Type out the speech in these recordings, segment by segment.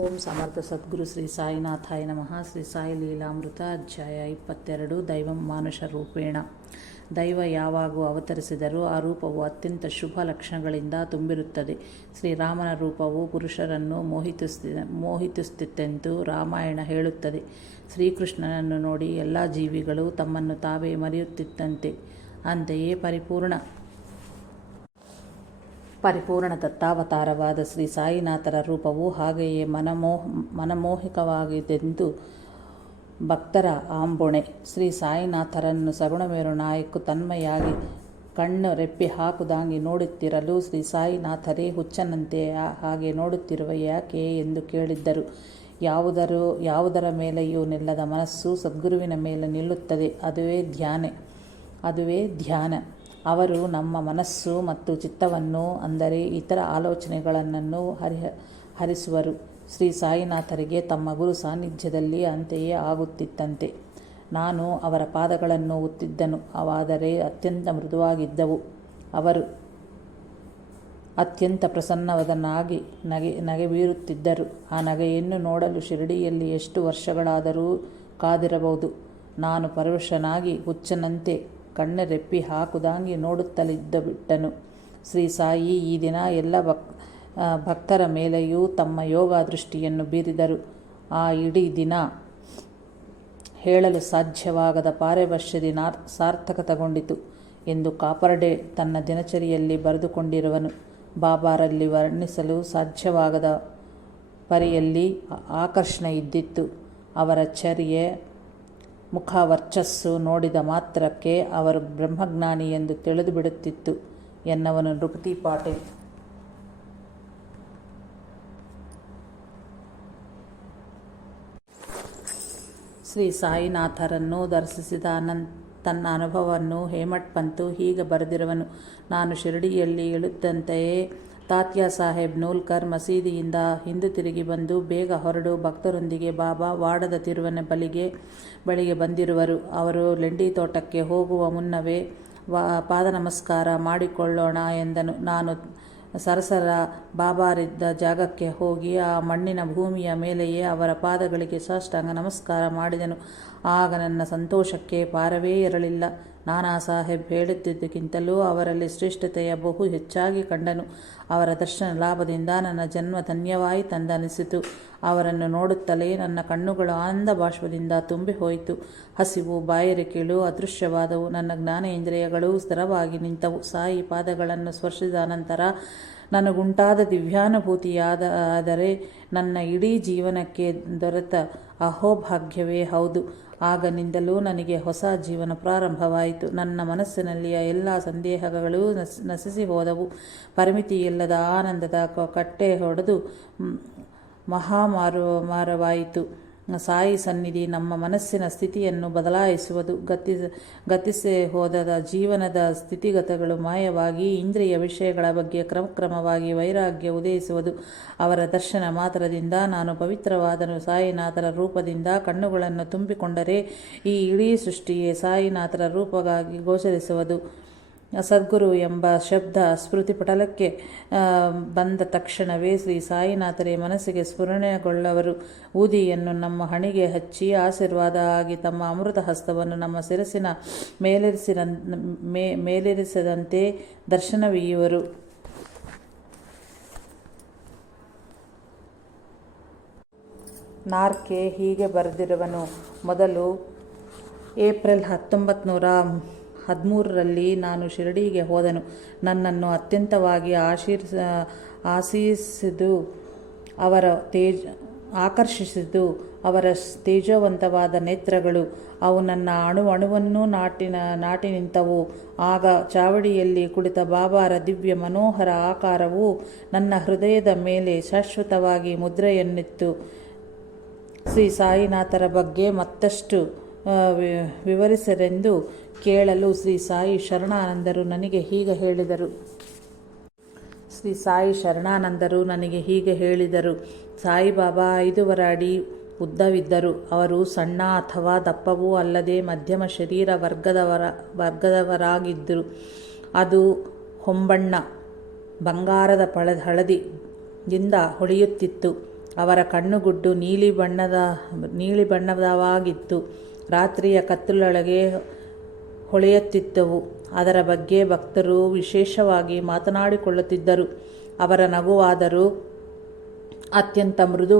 ಓಂ ಸಮರ್ಥ ಸದ್ಗುರು ಶ್ರೀ ಸಾಯಿನಾಥಾಯ ನಮಃ. ಶ್ರೀ ಸಾಯಿ ಲೀಲಾಮೃತ ಅಧ್ಯಾಯ 22. ದೈವಂ ಮಾನುಷ ರೂಪೇಣ. ದೈವ ಯಾವಾಗ ಅವತರಿಸಿದರೂ ಆ ರೂಪವು ಅತ್ಯಂತ ಶುಭ ಲಕ್ಷಣಗಳಿಂದ ತುಂಬಿರುತ್ತದೆ. ಶ್ರೀರಾಮನ ರೂಪವು ಪುರುಷರನ್ನು ಮೋಹಿಸುತ್ತಿತ್ತೆಂದು ರಾಮಾಯಣ ಹೇಳುತ್ತದೆ. ಶ್ರೀಕೃಷ್ಣನನ್ನು ನೋಡಿ ಎಲ್ಲ ಜೀವಿಗಳು ತಮ್ಮನ್ನು ತಾವೇ ಮರೆಯುತ್ತಿದ್ದಂತೆ. ಅಂತೆಯೇ ಪರಿಪೂರ್ಣ ದತ್ತಾವತಾರವಾದ ಶ್ರೀ ಸಾಯಿನಾಥರ ರೂಪವು ಹಾಗೆಯೇ ಮನಮೋಹಕವಾಗಿದೆಂದು ಭಕ್ತರ ಆಂಬೊಣೆ. ಶ್ರೀ ಸಾಯಿನಾಥರನ್ನು ಸಗುಣಮೇರು ನಾಯಕು ತನ್ಮಯಾಗಿ ಕಣ್ಣು ರೆಪ್ಪೆ ಹಾಕುದಾಂಗಿ ನೋಡುತ್ತಿರಲು, ಶ್ರೀ ಸಾಯಿನಾಥರೇ ಹುಚ್ಚನಂತೆ ಹಾಗೆ ನೋಡುತ್ತಿರುವ ಯಾಕೆ ಎಂದು ಕೇಳಿದ್ದರು. ಯಾವುದರ ಮೇಲೆಯೂ ನಿಲ್ಲದ ಮನಸ್ಸು ಸದ್ಗುರುವಿನ ಮೇಲೆ ನಿಲ್ಲುತ್ತದೆ. ಅದುವೇ ಧ್ಯಾನ. ಅವರು ನಮ್ಮ ಮನಸ್ಸು ಮತ್ತು ಚಿತ್ತವನ್ನು, ಅಂದರೆ ಇತರ ಆಲೋಚನೆಗಳನ್ನು ಹರಿಸುವರು. ಶ್ರೀ ಸಾಯಿನಾಥರಿಗೆ ತಮ್ಮ ಗುರು ಸಾನ್ನಿಧ್ಯದಲ್ಲಿ ಅಂತೆಯೇ ಆಗುತ್ತಿತ್ತಂತೆ. ನಾನು ಅವರ ಪಾದಗಳನ್ನು ಒತ್ತಿದ್ದನು. ಅವಾದರೆ ಅತ್ಯಂತ ಮೃದುವಾಗಿದ್ದವು. ಅವರು ಅತ್ಯಂತ ಪ್ರಸನ್ನವದನಾಗಿ ನಗೆ ಬೀರುತ್ತಿದ್ದರು. ಆ ನಗೆಯನ್ನು ನೋಡಲು ಶಿರಡಿಯಲ್ಲಿ ಎಷ್ಟು ವರ್ಷಗಳಾದರೂ ಕಾದಿರಬಹುದು. ನಾನು ಪರವಶನಾಗಿ ಹುಚ್ಚನಂತೆ ಕಣ್ಣರೆಪ್ಪಿ ಹಾಕುದಾಂಗಿ ನೋಡುತ್ತಲಿದ್ದಬಿಟ್ಟನು. ಶ್ರೀ ಸಾಯಿ ಈ ದಿನ ಎಲ್ಲ ಭಕ್ತರ ಮೇಲೆಯೂ ತಮ್ಮ ಯೋಗ ದೃಷ್ಟಿಯನ್ನು ಬೀರಿದರು. ಆ ಇಡೀ ದಿನ ಹೇಳಲು ಸಾಧ್ಯವಾಗದ ಪಾರವಶ್ಯದಿ ಸಾರ್ಥಕತಗೊಂಡಿತು ಎಂದು ಕಾಪರ್ಡೆ ತನ್ನ ದಿನಚರಿಯಲ್ಲಿ ಬರೆದುಕೊಂಡಿರುವನು. ಬಾಬಾರಲ್ಲಿ ವರ್ಣಿಸಲು ಸಾಧ್ಯವಾಗದ ಪರಿಯಲ್ಲಿ ಆಕರ್ಷಣೆ ಇದ್ದಿತ್ತು. ಅವರ ಚರ್ಯೆ, ಮುಖ, ವರ್ಚಸ್ಸು ನೋಡಿದ ಮಾತ್ರಕ್ಕೆ ಅವರು ಬ್ರಹ್ಮಜ್ಞಾನಿ ಎಂದು ತಿಳಿದು ಬಿಡುತ್ತಿತ್ತು ಎನ್ನವನು ನೃಪತಿ ಪಾಟೀಲ್. ಶ್ರೀ ಸಾಯಿನಾಥರನ್ನು ದರ್ಶಿಸಿದ ತನ್ನ ಅನುಭವವನ್ನು ಹೇಮಠ್ ಪಂತು ಹೀಗೆ ಬರೆದಿರುವನು. ನಾನು ಶಿರಡಿಯಲ್ಲಿ ಇಳುತ್ತಂತೆಯೇ ತಾತ್ಯಾ ಸಾಹೇಬ್ ನೂಲ್ಕರ್ ಮಸೀದಿಯಿಂದ ಹಿಂದುತಿರುಗಿ ಬಂದು ಬೇಗ ಹೊರಡು ಭಕ್ತರೊಂದಿಗೆ ಬಾಬಾ ವಾಡದ ತಿರುವಿನ ಬಳಿಗೆ ಬಂದಿರುವರು. ಅವರು ಲೆಂಡಿ ತೋಟಕ್ಕೆ ಹೋಗುವ ಮುನ್ನವೇ ಪಾದ ನಮಸ್ಕಾರ ಮಾಡಿಕೊಳ್ಳೋಣ ಎಂದನು. ನಾನು ಸರಸರ ಬಾಬಾರಿದ್ದ ಜಾಗಕ್ಕೆ ಹೋಗಿ ಆ ಮಣ್ಣಿನ ಭೂಮಿಯ ಮೇಲೆಯೇ ಅವರ ಪಾದಗಳಿಗೆ ಸಾಷ್ಟಾಂಗ ನಮಸ್ಕಾರ ಮಾಡಿದೆನು. ಆಗ ನನ್ನ ಸಂತೋಷಕ್ಕೆ ಪಾರವೇ ಇರಲಿಲ್ಲ. ನಾನಾ ಸಾಹೇಬ್ ಹೇಳುತ್ತಿದ್ದಕ್ಕಿಂತಲೂ ಅವರಲ್ಲಿ ಶ್ರೇಷ್ಠತೆಯ ಬಹು ಹೆಚ್ಚಾಗಿ ಕಂಡನು. ಅವರ ದರ್ಶನ ಲಾಭದಿಂದ ನನ್ನ ಜನ್ಮ ಧನ್ಯವಾಯಿತೆಂದನಿಸಿತು. ಅವರನ್ನು ನೋಡುತ್ತಲೇ ನನ್ನ ಕಣ್ಣುಗಳು ಆನಂದ ಬಾಷ್ಪದಿಂದ ತುಂಬಿ ಹೋಯಿತು. ಹಸಿವು, ಬಾಯಾರಿಕೆಗಳು ಅದೃಶ್ಯವಾದವು. ನನ್ನ ಜ್ಞಾನೇಂದ್ರಿಯಗಳು ಸ್ಥಿರವಾಗಿ ನಿಂತವು. ಸಾಯಿ ಪಾದಗಳನ್ನು ಸ್ಪರ್ಶಿಸಿದ ನಂತರ ನನಗುಂಟಾದ ದಿವ್ಯಾನುಭೂತಿಯಾದರೆ ನನ್ನ ಇಡೀ ಜೀವನಕ್ಕೆ ದೊರೆತ ಅಹೋಭಾಗ್ಯವೇ ಹೌದು. ಆಗನಿಂದಲೂ ನನಗೆ ಹೊಸ ಜೀವನ ಪ್ರಾರಂಭವಾಯಿತು. ನನ್ನ ಮನಸ್ಸಿನಲ್ಲಿಯ ಎಲ್ಲ ಸಂದೇಹಗಳು ನಶಿಸಿ ಹೋದವು. ಪರಿಮಿತಿಯಿಲ್ಲದ ಆನಂದದ ಕಟ್ಟೆ ಹೊಡೆದು ಮಹಾಮಾರವಾಯಿತು. ಸಾಯಿ ಸನ್ನಿಧಿ ನಮ್ಮ ಮನಸ್ಸಿನ ಸ್ಥಿತಿಯನ್ನು ಬದಲಾಯಿಸುವುದು. ಗತಿಸಿ ಹೋದ ಜೀವನದ ಸ್ಥಿತಿಗತಿಗಳು ಮಾಯವಾಗಿ ಇಂದ್ರಿಯ ವಿಷಯಗಳ ಬಗ್ಗೆ ಕ್ರಮಕ್ರಮವಾಗಿ ವೈರಾಗ್ಯ ಉದಯಿಸುವುದು. ಅವರ ದರ್ಶನ ಮಾತ್ರದಿಂದ ನಾನು ಪವಿತ್ರವಾದನು. ಸಾಯಿನಾಥರ ರೂಪದಿಂದ ಕಣ್ಣುಗಳನ್ನು ತುಂಬಿಕೊಂಡರೆ ಈ ಇಡೀ ಸೃಷ್ಟಿಯೇ ಸಾಯಿನಾಥರ ರೂಪವಾಗಿ ಗೋಚರಿಸುವುದು. ಸದ್ಗುರು ಎಂಬ ಶಬ್ದ ಸ್ಮೃತಿ ಪಟಲಕ್ಕೆ ಬಂದ ತಕ್ಷಣವೇ ಶ್ರೀ ಸಾಯಿನಾಥರೇ ಮನಸ್ಸಿಗೆ ಸ್ಫುರಣೆಗೊಳ್ಳವರು. ಊದಿಯನ್ನು ನಮ್ಮ ಹಣೆಗೆ ಹಚ್ಚಿ ಆಶೀರ್ವಾದ ಆಗಿ ತಮ್ಮ ಅಮೃತ ಹಸ್ತವನ್ನು ನಮ್ಮ ಶಿರಸ್ಸಿನ ಮೇಲಿರಿಸಿದಂತೆ ದರ್ಶನವೀಯುವರು. ನಾರ್ಕೆ ಹೀಗೆ ಬರೆದಿರುವನು. ಮೊದಲು ಏಪ್ರಿಲ್ 1913ರಲ್ಲಿ ನಾನು ಶಿರಡಿಗೆ ಹೋದನು. ನನ್ನನ್ನು ಅತ್ಯಂತವಾಗಿ ಆಕರ್ಷಿಸಿದ್ದು ಅವರ ತೇಜೋವಂತವಾದ ನೇತ್ರಗಳು. ಅವು ನನ್ನ ಅಣುವನ್ನೂ ನಾಟಿ ನಿಂತವು. ಆಗ ಚಾವಡಿಯಲ್ಲಿ ಕುಳಿತ ಬಾಬಾರ ದಿವ್ಯ ಮನೋಹರ ಆಕಾರವು ನನ್ನ ಹೃದಯದ ಮೇಲೆ ಶಾಶ್ವತವಾಗಿ ಮುದ್ರೆಯನ್ನಿತ್ತು. ಶ್ರೀ ಸಾಯಿನಾಥರ ಬಗ್ಗೆ ಮತ್ತಷ್ಟು ವಿವರಿಸರೆಂದು ಕೇಳಲು ಶ್ರೀ ಸಾಯಿ ಶರಣಾನಂದರು ನನಗೆ ಹೀಗೆ ಹೇಳಿದರು. ಸಾಯಿಬಾಬಾ 5.5 ಅಡಿ ಉದ್ದವಿದ್ದರು. ಅವರು ಸಣ್ಣ ಅಥವಾ ದಪ್ಪವೂ ಅಲ್ಲದೆ ಮಧ್ಯಮ ಶರೀರ ವರ್ಗದವರಾಗಿದ್ದರು. ಅದು ಹೊಂಬಣ್ಣ ಬಂಗಾರದ ಹಳದಿಯಿಂದ ಹೊಳೆಯುತ್ತಿತ್ತು. ಅವರ ಕಣ್ಣುಗುಡ್ಡು ನೀಲಿ ಬಣ್ಣದವಾಗಿತ್ತು. ರಾತ್ರಿಯ ಕತ್ತಲೊಳಗೆ ಹೊಳೆಯುತ್ತಿದ್ದವು. ಅದರ ಬಗ್ಗೆ ಭಕ್ತರು ವಿಶೇಷವಾಗಿ ಮಾತನಾಡಿಕೊಳ್ಳುತ್ತಿದ್ದರು. ಅವರ ನಗುವಾದರೂ ಅತ್ಯಂತ ಮೃದು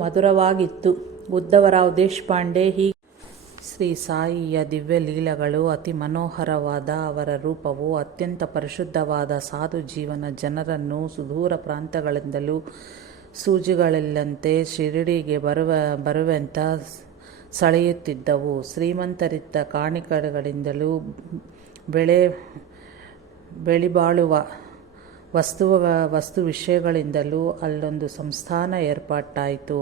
ಮಧುರವಾಗಿತ್ತು. ಉದ್ದವರಾವ್ ದೇಶಪಾಂಡೆ ಹೀಗೆ ಶ್ರೀ ಸಾಯಿಯ ದಿವ್ಯ ಲೀಲೆಗಳು ಅತಿ ಮನೋಹರವಾದ. ಅವರ ರೂಪವು ಅತ್ಯಂತ ಪರಿಶುದ್ಧವಾದ ಸಾಧು ಜೀವನ. ಜನರನ್ನು ಸುದೂರ ಪ್ರಾಂತಗಳಿಂದಲೂ ಸೂಜಿಗಳಲ್ಲಂತೆ ಶಿರಡಿಗೆ ಬರುವಂತ ಸೆಳೆಯುತ್ತಿದ್ದವು. ಶ್ರೀಮಂತರಿದ್ದ ಕಾಣಿಕೆಗಳಿಂದಲೂ ಬೆಳಿಬಾಳುವ ವಸ್ತು ವಿಷಯಗಳಿಂದಲೂ ಅಲ್ಲೊಂದು ಸಂಸ್ಥಾನ ಏರ್ಪಾಟಾಯಿತು.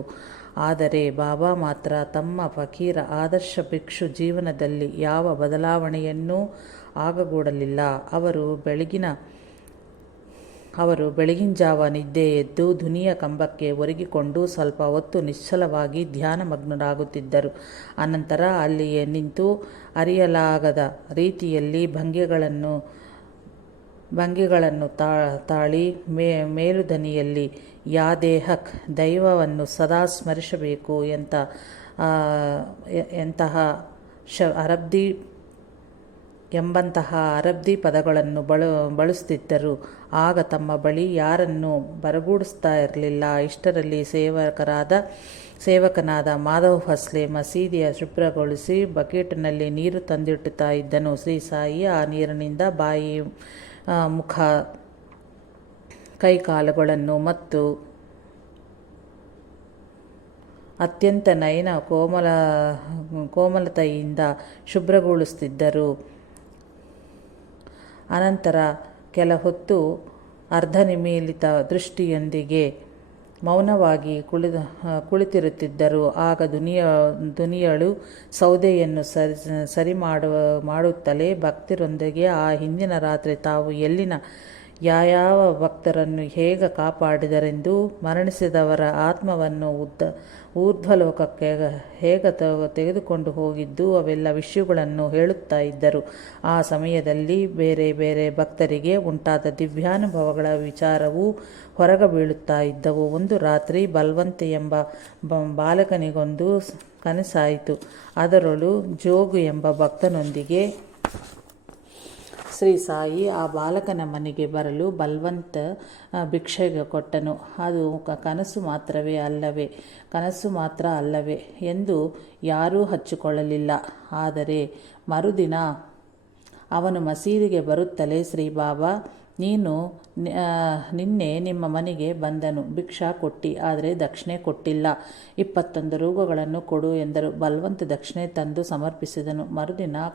ಆದರೆ ಬಾಬಾ ಮಾತ್ರ ತಮ್ಮ ಫಕೀರ ಆದರ್ಶ ಭಿಕ್ಷು ಜೀವನದಲ್ಲಿ ಯಾವ ಬದಲಾವಣೆಯನ್ನೂ ಆಗಗೂಡಲಿಲ್ಲ. ಅವರು ಬೆಳಗಿನ ಜಾವ ನಿದ್ದೆ ಎದ್ದು ಧ್ವನಿಯ ಕಂಬಕ್ಕೆ ಒರಗಿಕೊಂಡು ಸ್ವಲ್ಪ ಹೊತ್ತು ನಿಶ್ಚಲವಾಗಿ ಧ್ಯಾನಮಗ್ನರಾಗುತ್ತಿದ್ದರು. ಅನಂತರ ಅಲ್ಲಿಯೇ ನಿಂತು ಅರಿಯಲಾಗದ ರೀತಿಯಲ್ಲಿ ಭಂಗಿಗಳನ್ನು ತಾಳಿ ಮೇಲುದನಿಯಲ್ಲಿ ಯಾ ದೇಹಕ್ ದೈವವನ್ನು ಸದಾ ಸ್ಮರಿಸಬೇಕು ಎಂಬಂತಹ ಅರಬ್ದಿ ಪದಗಳನ್ನು ಬಳಸುತ್ತಿದ್ದರು. ಆಗ ತಮ್ಮ ಬಳಿ ಯಾರನ್ನೂ ಬರಗೂಡಿಸ್ತಾ ಇರಲಿಲ್ಲ. ಇಷ್ಟರಲ್ಲಿ ಸೇವಕನಾದ ಮಾಧವ್ ಫಸ್ಲೆ ಮಸೀದಿಯ ಶುಭ್ರಗೊಳಿಸಿ ಬಕೆಟ್ನಲ್ಲಿ ನೀರು ತಂದಿಡುತ್ತಾ ಇದ್ದನು. ಶ್ರೀ ಸಾಯಿ ಆ ನೀರಿನಿಂದ ಬಾಯಿ, ಮುಖ, ಕೈಕಾಲುಗಳನ್ನು ಮತ್ತು ಅತ್ಯಂತ ನಯನ ಕೋಮಲತೆಯಿಂದ ಶುಭ್ರಗೊಳಿಸುತ್ತಿದ್ದರು. ಅನಂತರ ಕೆಲ ಹೊತ್ತು ಅರ್ಧನಿಮೀಲಿತ ದೃಷ್ಟಿಯೊಂದಿಗೆ ಮೌನವಾಗಿ ಕುಳಿತಿರುತ್ತಿದ್ದರು. ಆಗ ದುನಿಯಳು ಸೌದೆಯನ್ನು ಸರಿ ಮಾಡುತ್ತಲೇ ಭಕ್ತರೊಂದಿಗೆ ಆ ಹಿಂದಿನ ರಾತ್ರಿ ತಾವು ಎಲ್ಲಿನ ಯಾವ ಭಕ್ತರನ್ನು ಹೇಗೆ ಕಾಪಾಡಿದರೆಂದು, ಮರಣಿಸಿದವರ ಆತ್ಮವನ್ನು ಊರ್ಧ್ವಲೋಕಕ್ಕೆ ಹೇಗೆ ತೆಗೆದುಕೊಂಡು ಹೋಗಿದ್ದು, ಅವೆಲ್ಲ ವಿಷಯಗಳನ್ನು ಹೇಳುತ್ತಾ ಇದ್ದರು. ಆ ಸಮಯದಲ್ಲಿ ಬೇರೆ ಬೇರೆ ಭಕ್ತರಿಗೆ ಉಂಟಾದ ದಿವ್ಯಾನುಭವಗಳ ವಿಚಾರವೂ ಹೊರಗೆ ಬೀಳುತ್ತಾ ಇದ್ದವು. ಒಂದು ರಾತ್ರಿ ಬಲ್ವಂತ್ ಎಂಬ ಬಾಲಕನಿಗೊಂದು ಕನಸಾಯಿತು. ಅದರೊಳು ಜೋಗು ಎಂಬ ಭಕ್ತನೊಂದಿಗೆ ಶ್ರೀ ಸಾಯಿ ಆ ಬಾಲಕನ ಮನೆಗೆ ಬರಲು ಬಲ್ವಂತ್ ಭಿಕ್ಷೆಗೆ ಕೊಟ್ಟನು. ಅದು ಕನಸು ಮಾತ್ರ ಅಲ್ಲವೇ ಎಂದು ಯಾರೂ ಹಚ್ಚಿಕೊಳ್ಳಲಿಲ್ಲ. ಆದರೆ ಮರುದಿನ ಅವನು ಮಸೀದಿಗೆ ಬರುತ್ತಲೇ, ಶ್ರೀ ಬಾಬಾ, ನಿನ್ನೆ ನಿಮ್ಮ ಮನೆಗೆ ಬಂದನು. ಭಿಕ್ಷಾ ಕೊಟ್ಟಿ, ಆದರೆ ದಕ್ಷಿಣೆ ಕೊಟ್ಟಿಲ್ಲ. 21 ರೂಗಳನ್ನು ಕೊಡು ಎಂದರು. ಬಲ್ವಂತ್ ದಕ್ಷಿಣೆ ತಂದು ಸಮರ್ಪಿಸಿದನು. ಮರುದಿನ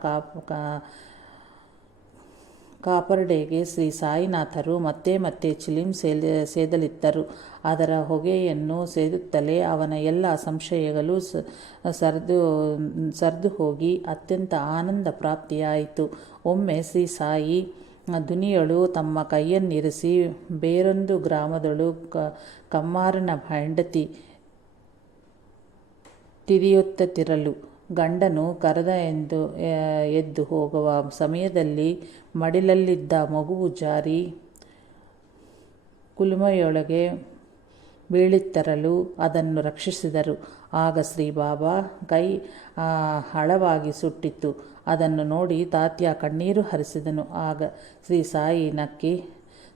ಕಾಪರ್ಡೆಗೆ ಶ್ರೀ ಸಾಯಿನಾಥರು ಮತ್ತೆ ಚಿಲಿಂ ಸೇದಲಿತ್ತರು. ಅದರ ಹೊಗೆಯನ್ನು ಸೇದುತ್ತಲೇ ಅವನ ಎಲ್ಲ ಸಂಶಯಗಳು ಸರಿದು ಹೋಗಿ ಅತ್ಯಂತ ಆನಂದ ಪ್ರಾಪ್ತಿಯಾಯಿತು. ಒಮ್ಮೆ ಶ್ರೀ ಸಾಯಿ ದುನಿಯಳು ತಮ್ಮ ಕೈಯನ್ನಿರಿಸಿ ಬೇರೊಂದು ಗ್ರಾಮದಳು ಕಮ್ಮಾರನ ಹೆಂಡತಿ ತಿರಿಯುತ್ತಿರಲು ಗಂಡನು ಕರೆದ ಎದ್ದು ಹೋಗುವ ಸಮಯದಲ್ಲಿ ಮಡಿಲಲ್ಲಿದ್ದ ಮಗುವು ಜಾರಿ ಕುಲುಮೆಯೊಳಗೆ ಬೀಳಿತ್ತರಲು ಅದನ್ನು ರಕ್ಷಿಸಿದರು. ಆಗ ಶ್ರೀ ಬಾಬಾ ಕೈ ಆಳವಾಗಿ ಸುಟ್ಟಿತ್ತು. ಅದನ್ನು ನೋಡಿ ತಾತ್ಯ ಕಣ್ಣೀರು ಹರಿಸಿದನು. ಆಗ ಶ್ರೀ ಸಾಯಿ ನಕ್ಕಿ,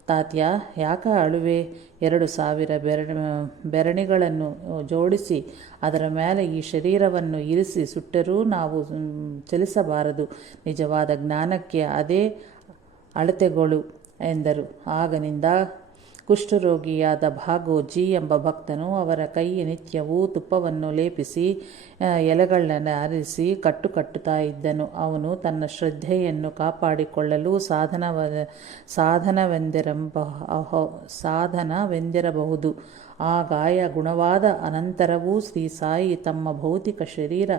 ತಾತ್ಯ, ಯಾಕ ಅಳುವೆ? 2000 ಬೆರಣಿಗಳನ್ನು ಜೋಡಿಸಿ ಅದರ ಮೇಲೆ ಈ ಶರೀರವನ್ನು ಇರಿಸಿ ಸುಟ್ಟರೂ ನಾವು ಚಲಿಸಬಾರದು. ನಿಜವಾದ ಜ್ಞಾನಕ್ಕೆ ಅದೇ ಅಳತೆಗಳು ಎಂದರು. ಆಗನಿಂದ ಕುಷ್ಠರೋಗಿಯಾದ ಭಾಗೋಜಿ ಎಂಬ ಭಕ್ತನು ಅವರ ಕೈಗೆ ನಿತ್ಯವೂ ತುಪ್ಪವನ್ನು ಲೇಪಿಸಿ ಎಲೆಗಳನ್ನು ಅರಿಸಿ ಕಟ್ಟುತ್ತಾ ಇದ್ದನು. ಅವನು ತನ್ನ ಶ್ರದ್ಧೆಯನ್ನು ಕಾಪಾಡಿಕೊಳ್ಳಲು ಸಾಧನವೆಂದಿರಬಹುದು. ಆ ಗಾಯ ಗುಣವಾದ ಅನಂತರವೂ ಶ್ರೀ ಸಾಯಿ ತಮ್ಮ ಭೌತಿಕ ಶರೀರ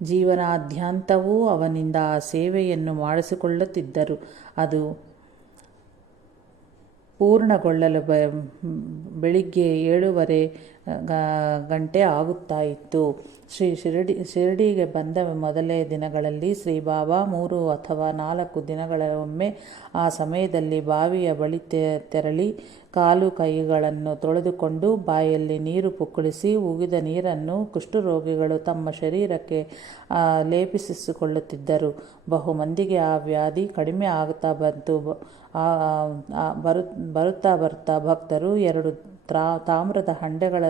ಜೀವನಾದ್ಯಂತವೂ ಅವನಿಂದ ಆ ಸೇವೆಯನ್ನು ಮಾಡಿಸಿಕೊಳ್ಳುತ್ತಿದ್ದರು. ಅದು ಪೂರ್ಣಗೊಳ್ಳಲು ಬೆಳಿಗ್ಗೆ 7:30 ಗಂಟೆ ಆಗುತ್ತಾ ಇತ್ತು. ಶಿರಡಿಗೆ ಬಂದ ಮೊದಲೇ ದಿನಗಳಲ್ಲಿ ಶ್ರೀ ಬಾಬಾ 3 ಅಥವಾ 4 ದಿನಗಳೊಮ್ಮೆ ಆ ಸಮಯದಲ್ಲಿ ಬಾವಿಯ ಬಳಿ ತೆರಳಿ ಕಾಲು ಕೈಗಳನ್ನು ತೊಳೆದುಕೊಂಡು ಬಾಯಲ್ಲಿ ನೀರು ಪುಕ್ಕಳಿಸಿ ಉಗಿದ ನೀರನ್ನು ಕುಷ್ಠರೋಗಿಗಳು ತಮ್ಮ ಶರೀರಕ್ಕೆ ಲೇಪಿಸಿಕೊಳ್ಳುತ್ತಿದ್ದರು. ಬಹುಮಂದಿಗೆ ಆ ವ್ಯಾಧಿ ಕಡಿಮೆ ಆಗುತ್ತಾ ಬಂತು. ಬರುತ್ತಾ ಭಕ್ತರು 2 ತಾಮ್ರದ ಹಂಡೆಗಳ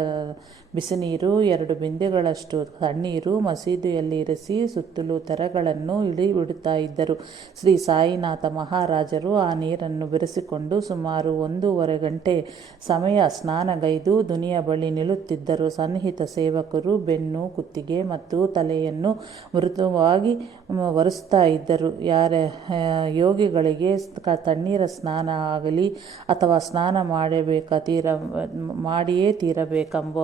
ಬಿಸಿನೀರು, 2 ಬಿಂದೆಗಳಷ್ಟು ತಣ್ಣೀರು ಮಸೀದಿಯಲ್ಲಿ ಇರಿಸಿ ಸುತ್ತಲೂ ತೆರೆಗಳನ್ನು ಇಳಿಬಿಡುತ್ತಾ ಇದ್ದರು. ಶ್ರೀ ಸಾಯಿನಾಥ ಮಹಾರಾಜರು ಆ ನೀರನ್ನು ಬೆರೆಸಿಕೊಂಡು ಸುಮಾರು 1.5 ಗಂಟೆ ಸಮಯ ಸ್ನಾನಗೈದು ದುನಿಯ ಬಳಿ ನಿಲ್ಲುತ್ತಿದ್ದರು. ಸನ್ನಿಹಿತ ಸೇವಕರು ಬೆನ್ನು, ಕುತ್ತಿಗೆ ಮತ್ತು ತಲೆಯನ್ನು ಮೃದುವಾಗಿ ಒರೆಸ್ತಾ ಇದ್ದರು. ಯೋಗಿಗಳಿಗೆ ತಣ್ಣೀರ ಸ್ನಾನ ಆಗಲಿ ಅಥವಾ ಸ್ನಾನ ಮಾಡಿಯೇ ತೀರಬೇಕೆಂಬ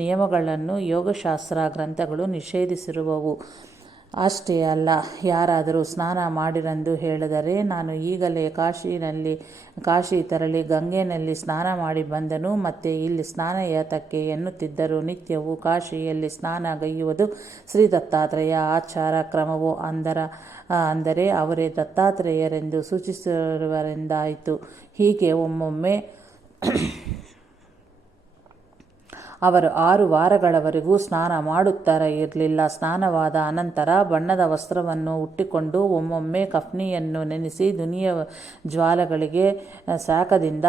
ನಿಯಮಗಳನ್ನು ಯೋಗಶಾಸ್ತ್ರ ಗ್ರಂಥಗಳು ನಿಷೇಧಿಸಿರುವವು. ಅಷ್ಟೇ ಅಲ್ಲ, ಯಾರಾದರೂ ಸ್ನಾನ ಮಾಡಿರೆಂದು ಹೇಳಿದರೆ, ನಾನು ಈಗಲೇ ಕಾಶಿ ತೆರಳಿ ಗಂಗೆಯಲ್ಲಿ ಸ್ನಾನ ಮಾಡಿ ಬಂದೆನು, ಮತ್ತೆ ಇಲ್ಲಿ ಸ್ನಾನ ಯಾತಕ್ಕೆ ಎನ್ನುತ್ತಿದ್ದರು. ನಿತ್ಯವೂ ಕಾಶಿಯಲ್ಲಿ ಸ್ನಾನಗೈಯುವುದು ಶ್ರೀ ದತ್ತಾತ್ರೇಯ ಆಚಾರ ಕ್ರಮವು. ಅಂದರೆ ಅವರೇ ದತ್ತಾತ್ರೇಯರೆಂದು ಸೂಚಿಸಿರುವರೆಂದಾಯಿತು. ಹೀಗೆ ಒಮ್ಮೊಮ್ಮೆ ಅವರು 6 ವಾರಗಳವರೆಗೂ ಸ್ನಾನ ಮಾಡುತ್ತಾರೆ ಇರಲಿಲ್ಲ. ಸ್ನಾನವಾದ ಅನಂತರ ಬಣ್ಣದ ವಸ್ತ್ರವನ್ನು ಉಟ್ಟಿಕೊಂಡು ಒಮ್ಮೊಮ್ಮೆ ಕಫ್ನಿಯನ್ನು ನೆನೆಸಿ ದುನಿಯ ಜ್ವಾಲೆಗಳಿಗೆ ಶಾಖದಿಂದ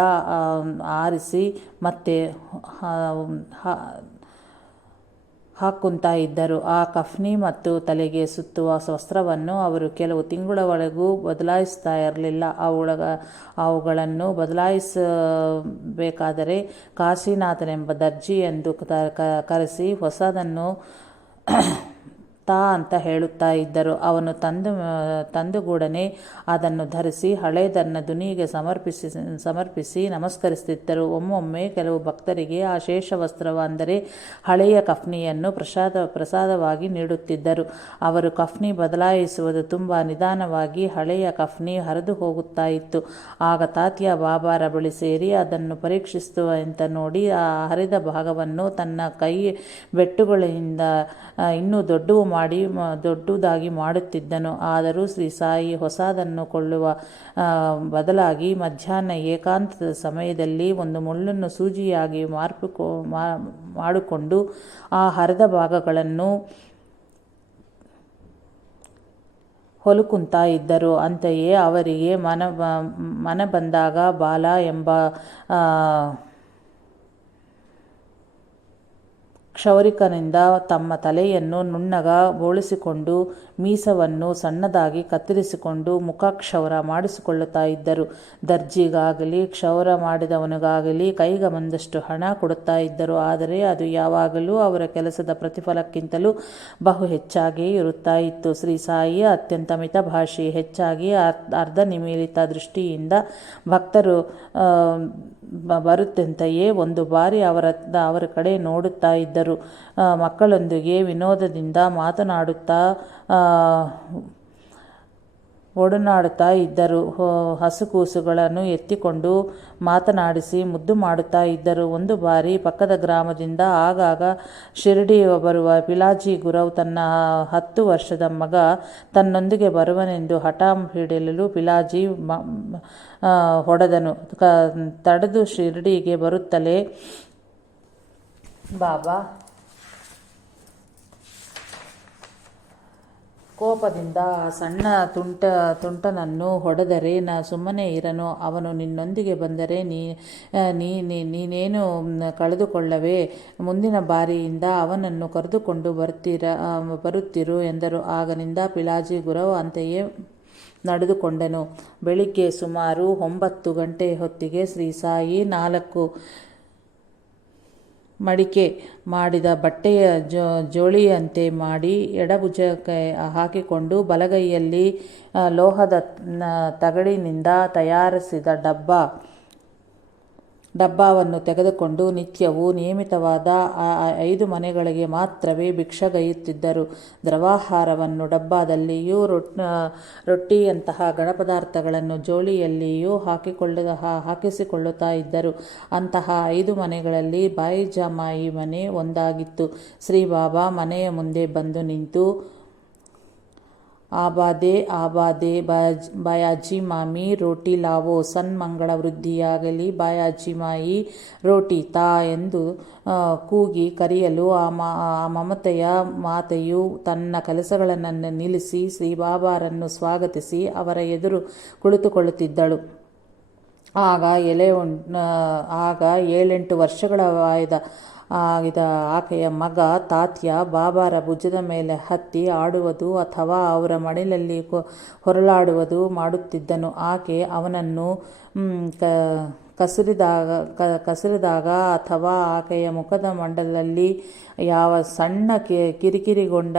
ಆರಿಸಿ ಮತ್ತೆ ಹಾಕುತ್ತಾ ಇದ್ದರು. ಆ ಕಫ್ನಿ ಮತ್ತು ತಲೆಗೆ ಸುತ್ತುವ ವಸ್ತ್ರವನ್ನು ಅವರು ಕೆಲವು ತಿಂಗಳವರೆಗೂ ಬದಲಾಯಿಸ್ತಾ ಇರಲಿಲ್ಲ. ಅವುಗಳನ್ನು ಬದಲಾಯಿಸಬೇಕಾದರೆ ಕಾಶಿನಾಥನೆಂಬ ದರ್ಜಿ ಎಂದು ಕರೆಸಿ ಹೊಸದನ್ನು ಅಂತ ಹೇಳುತ್ತಾ ಇದ್ದರು. ಅವನು ತಂದುಗೂಡನೆ ಅದನ್ನು ಧರಿಸಿ ಹಳೆಯದನ್ನು ದುನಿಗೆ ಸಮರ್ಪಿಸಿ ನಮಸ್ಕರಿಸುತ್ತಿದ್ದರು. ಒಮ್ಮೊಮ್ಮೆ ಕೆಲವು ಭಕ್ತರಿಗೆ ಆ ಶೇಷ ವಸ್ತ್ರವ ಅಂದರೆ ಹಳೆಯ ಕಫ್ನಿಯನ್ನು ಪ್ರಸಾದವಾಗಿ ನೀಡುತ್ತಿದ್ದರು. ಅವರು ಕಫ್ನಿ ಬದಲಾಯಿಸುವುದು ತುಂಬ ನಿಧಾನವಾಗಿ ಹಳೆಯ ಕಫ್ನಿ ಹರಿದು ಹೋಗುತ್ತಾ ಇತ್ತು. ಆಗ ತಾತ್ಯಾ ಬಾಬಾರ ಬಳಿ ಸೇರಿ ಅದನ್ನು ಪರೀಕ್ಷಿಸುವಂತ ನೋಡಿ ಆ ಹರಿದ ಭಾಗವನ್ನು ತನ್ನ ಕೈ ಬೆಟ್ಟುಗಳಿಂದ ಇನ್ನೂ ದೊಡ್ಡದಾಗಿ ಮಾಡುತ್ತಿದ್ದನು. ಆದರೂ ಶ್ರೀ ಸಾಯಿ ಹೊಸದನ್ನು ಕೊಳ್ಳುವ ಬದಲಾಗಿ ಮಧ್ಯಾಹ್ನ ಏಕಾಂತದ ಸಮಯದಲ್ಲಿ ಒಂದು ಮುಳ್ಳನ್ನು ಸೂಜಿಯಾಗಿ ಮಾಡಿಕೊಂಡು ಆ ಹರಿದ ಭಾಗಗಳನ್ನು ಹೊಲುಕುತ್ತಾ ಇದ್ದರು. ಅಂತೆಯೇ ಅವರಿಗೆ ಮನ ಬಂದಾಗ ಬಾಲ ಎಂಬ ಕ್ಷೌರಿಕನಿಂದ ತಮ್ಮ ತಲೆಯನ್ನು ನುಣ್ಣಗ ಬೋಳಿಸಿಕೊಂಡು ಮೀಸವನ್ನು ಸಣ್ಣದಾಗಿ ಕತ್ತರಿಸಿಕೊಂಡು ಮುಖಕ್ಷೌರ ಮಾಡಿಸಿಕೊಳ್ಳುತ್ತಾ ಇದ್ದರು. ದರ್ಜಿಗಾಗಲಿ ಕ್ಷೌರ ಮಾಡಿದವನಿಗಾಗಲಿ ಕೈಗೆ ಬಂದಷ್ಟು ಹಣ ಕೊಡುತ್ತಾ ಇದ್ದರು. ಆದರೆ ಅದು ಯಾವಾಗಲೂ ಅವರ ಕೆಲಸದ ಪ್ರತಿಫಲಕ್ಕಿಂತಲೂ ಬಹು ಹೆಚ್ಚಾಗಿ ಇರುತ್ತಾ ಇತ್ತು. ಶ್ರೀ ಸಾಯಿ ಅತ್ಯಂತ ಮಿತಭಾಷಿ, ಹೆಚ್ಚಾಗಿ ಅರ್ಧನಿಮೀಲಿತ ದೃಷ್ಟಿಯಿಂದ ಭಕ್ತರು ಬರುತ್ತಂತೆಯೇ ಒಂದು ಬಾರಿ ಅವರ ಕಡೆ ನೋಡುತ್ತಾ ಇದ್ದರು. ಮಕ್ಕಳೊಂದಿಗೆ ವಿನೋದದಿಂದ ಮಾತನಾಡುತ್ತಾ ಒಡನಾಡುತ್ತಾ ಇದ್ದರು. ಹಸುಕೂಸುಗಳನ್ನು ಎತ್ತಿಕೊಂಡು ಮಾತನಾಡಿಸಿ ಮುದ್ದು ಮಾಡುತ್ತಾ ಇದ್ದರು. ಒಂದು ಬಾರಿ ಪಕ್ಕದ ಗ್ರಾಮದಿಂದ ಆಗಾಗ ಶಿರಡಿ ಬರುವ ಪಿಲಾಜಿ ಗುರವ್ ತನ್ನ 10 ವರ್ಷದ ಮಗ ತನ್ನೊಂದಿಗೆ ಬರುವನೆಂದು ಹಠ ಹಿಡಿಯಲು ಪಿಲಾಜಿ ಹೊಡೆದನು. ತಡೆದು ಶಿರಡಿಗೆ ಬರುತ್ತಲೇ ಬಾಬಾ ಕೋಪದಿಂದ ಆ ಸಣ್ಣ ತುಂಟನನ್ನು ಹೊಡೆದರೆ ಸುಮ್ಮನೆ ಇರನು, ಅವನು ನಿನ್ನೊಂದಿಗೆ ಬಂದರೆ ನೀನೇನು ಕಳೆದುಕೊಳ್ಳವೇ, ಮುಂದಿನ ಬಾರಿಯಿಂದ ಅವನನ್ನು ಕರೆದುಕೊಂಡು ಬರುತ್ತಿರು ಎಂದರು. ಆಗನಿಂದ ಪಿಲಾಜಿ ಗುರವ್ ಅಂತೆಯೇ ನಡೆದುಕೊಂಡನು. ಬೆಳಿಗ್ಗೆ ಸುಮಾರು 9 ಗಂಟೆ ಹೊತ್ತಿಗೆ ಶ್ರೀ ಸಾಯಿ 4 ಮಡಿಕೆ ಮಾಡಿದ ಬಟ್ಟೆಯ ಜೋಳಿಯಂತೆ ಮಾಡಿ ಎಡಭುಜಕ್ಕೆ ಹಾಕಿಕೊಂಡು ಬಲಗೈಯಲ್ಲಿ ಲೋಹದ ತಗಡಿನಿಂದ ತಯಾರಿಸಿದ ಡಬ್ಬ ಡಬ್ಬವನ್ನು ತೆಗೆದುಕೊಂಡು ನಿತ್ಯವೂ ನಿಯಮಿತವಾದ 5 ಮನೆಗಳಿಗೆ ಮಾತ್ರವೇ ಭಿಕ್ಷಗೈಯುತ್ತಿದ್ದರು. ದ್ರವಾಹಾರವನ್ನು ಡಬ್ಬದಲ್ಲಿಯೂ ರೊಟ್ಟಿಯಂತಹ ಗಣಪದಾರ್ಥಗಳನ್ನು ಜೋಳಿಯಲ್ಲಿಯೂ ಹಾಕಿಸಿಕೊಳ್ಳುತ್ತಾ ಇದ್ದರು. ಅಂತಹ 5 ಮನೆಗಳಲ್ಲಿ ಬಾಯಿಜಮಾಯಿ ಮನೆ ಒಂದಾಗಿತ್ತು. ಶ್ರೀಬಾಬಾ ಮನೆಯ ಮುಂದೆ ಬಂದು ನಿಂತು, ಆಬಾದೆ ಬಾಯಾಜಿ ಮಾಮಿ ರೋಟಿ ಲಾವೋ, ಸನ್ಮಂಗಳ ವೃದ್ಧಿಯಾಗಲಿ, ಬಾಯಾಜಿ ಮಾಯಿ ರೋಟಿ ತಾ ಎಂದು ಕೂಗಿ ಕರೆಯಲು ಆ ಮಮತೆಯ ಮಾತೆಯು ತನ್ನ ಕೆಲಸಗಳನ್ನು ನಿಲ್ಲಿಸಿ ಶ್ರೀಬಾಬಾರನ್ನು ಸ್ವಾಗತಿಸಿ ಅವರ ಎದುರು ಕುಳಿತುಕೊಳ್ಳುತ್ತಿದ್ದಳು. ಆಗ 7-8 ವರ್ಷಗಳಾಗಿದ್ದ ಆಕೆಯ ಮಗ ತಾತ್ಯ ಬಾಬಾರ ಭುಜದ ಮೇಲೆ ಹತ್ತಿ ಆಡುವುದು ಅಥವಾ ಅವರ ಮಡಿಲಲ್ಲಿ ಹೊರಳಾಡುವುದು ಮಾಡುತ್ತಿದ್ದನು. ಆಕೆ ಅವನನ್ನು ಕಸಿರಿದಾಗ ಅಥವಾ ಆಕೆಯ ಮುಖದ ಮಂಡಲದಲ್ಲಿ ಯಾವ ಸಣ್ಣ ಕಿರಿಕಿರಿಗೊಂಡ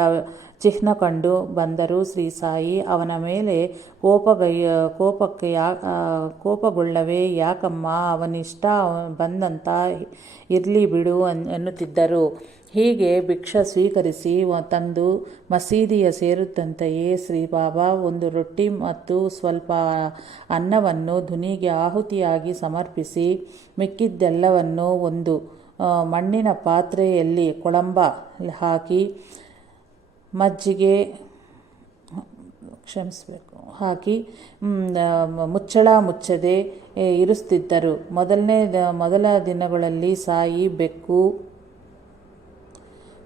ಚಿಹ್ನ ಕಂಡು ಬಂದರೂ ಶ್ರೀ ಸಾಯಿ ಅವನ ಮೇಲೆ ಕೋಪಗೊಳ್ಳವೇ, ಯಾಕಮ್ಮ, ಅವನಿಷ್ಟ ಬಂದಂತ ಇರ್ಲಿ ಬಿಡು ಎನ್ನುತ್ತಿದ್ದರು. ಹೀಗೆ ಭಿಕ್ಷ ಸ್ವೀಕರಿಸಿ ತಂದು ಮಸೀದಿಯ ಸೇರುತ್ತಂತೆಯೇ ಶ್ರೀಬಾಬಾ 1 ರೊಟ್ಟಿ ಮತ್ತು ಸ್ವಲ್ಪ ಅನ್ನವನ್ನು ಧುನಿಗೆ ಆಹುತಿಯಾಗಿ ಸಮರ್ಪಿಸಿ ಮಿಕ್ಕಿದ್ದೆಲ್ಲವನ್ನು ಒಂದು ಮಣ್ಣಿನ ಪಾತ್ರೆಯಲ್ಲಿ ಕೊಳಂಬ ಹಾಕಿ ಮಜ್ಜಿಗೆ ಹಾಕಿ ಮುಚ್ಚಳ ಮುಚ್ಚದೆ ಇರಿಸುತ್ತಿದ್ದರು. ಮೊದಲ ದಿನಗಳಲ್ಲಿ ಸಾಯಿ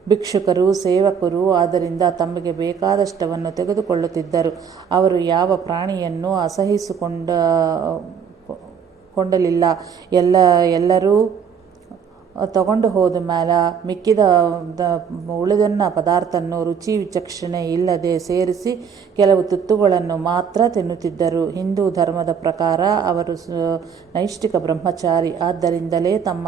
ಭಿಕ್ಷುಕರು ಸೇವಕರು ಆದ್ದರಿಂದ ತಮಗೆ ಬೇಕಾದಷ್ಟವನ್ನು ತೆಗೆದುಕೊಳ್ಳುತ್ತಿದ್ದರು. ಅವರು ಯಾವ ಪ್ರಾಣಿಯನ್ನು ಅಸಹಿಸಿಕೊಂಡಲಿಲ್ಲ. ಎಲ್ಲರೂ ತಗೊಂಡು ಹೋದ ಮೇಲೆ ಮಿಕ್ಕಿದ ಉಳಿದನ್ನ ಪದಾರ್ಥವನ್ನು ರುಚಿ ವಿಚಕ್ಷಣೆ ಇಲ್ಲದೆ ಸೇರಿಸಿ ಕೆಲವು ತುತ್ತುಗಳನ್ನು ಮಾತ್ರ ತಿನ್ನುತ್ತಿದ್ದರು. ಹಿಂದೂ ಧರ್ಮದ ಪ್ರಕಾರ ಅವರು ನೈಷ್ಠಿಕ ಬ್ರಹ್ಮಚಾರಿ. ಆದ್ದರಿಂದಲೇ ತಮ್ಮ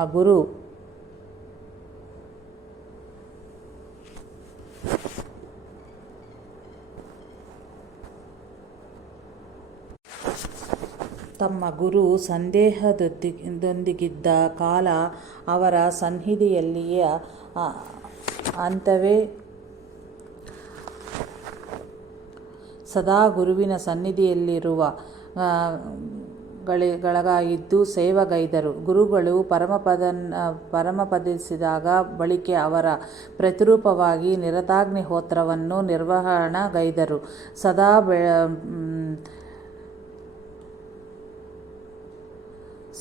ಗುರು ಸಂದೇಹದೊಂದಿಗಿದ್ದ ಕಾಲ ಅವರ ಸನ್ನಿಧಿಯಲ್ಲಿಯೇ ಅಂತವೇ ಸದಾ ಗುರುವಿನ ಸನ್ನಿಧಿಯಲ್ಲಿರುವ ಗಳಾಗಿದ್ದು ಸೇವಗೈದರು. ಗುರುಗಳು ಪರಮಪದಿಸಿದಾಗ ಬಳಿಕೆ ಅವರ ಪ್ರತಿರೂಪವಾಗಿ ನಿರತಾಗ್ನಿಹೋತ್ರವನ್ನು ನಿರ್ವಹಣಗೈದರು.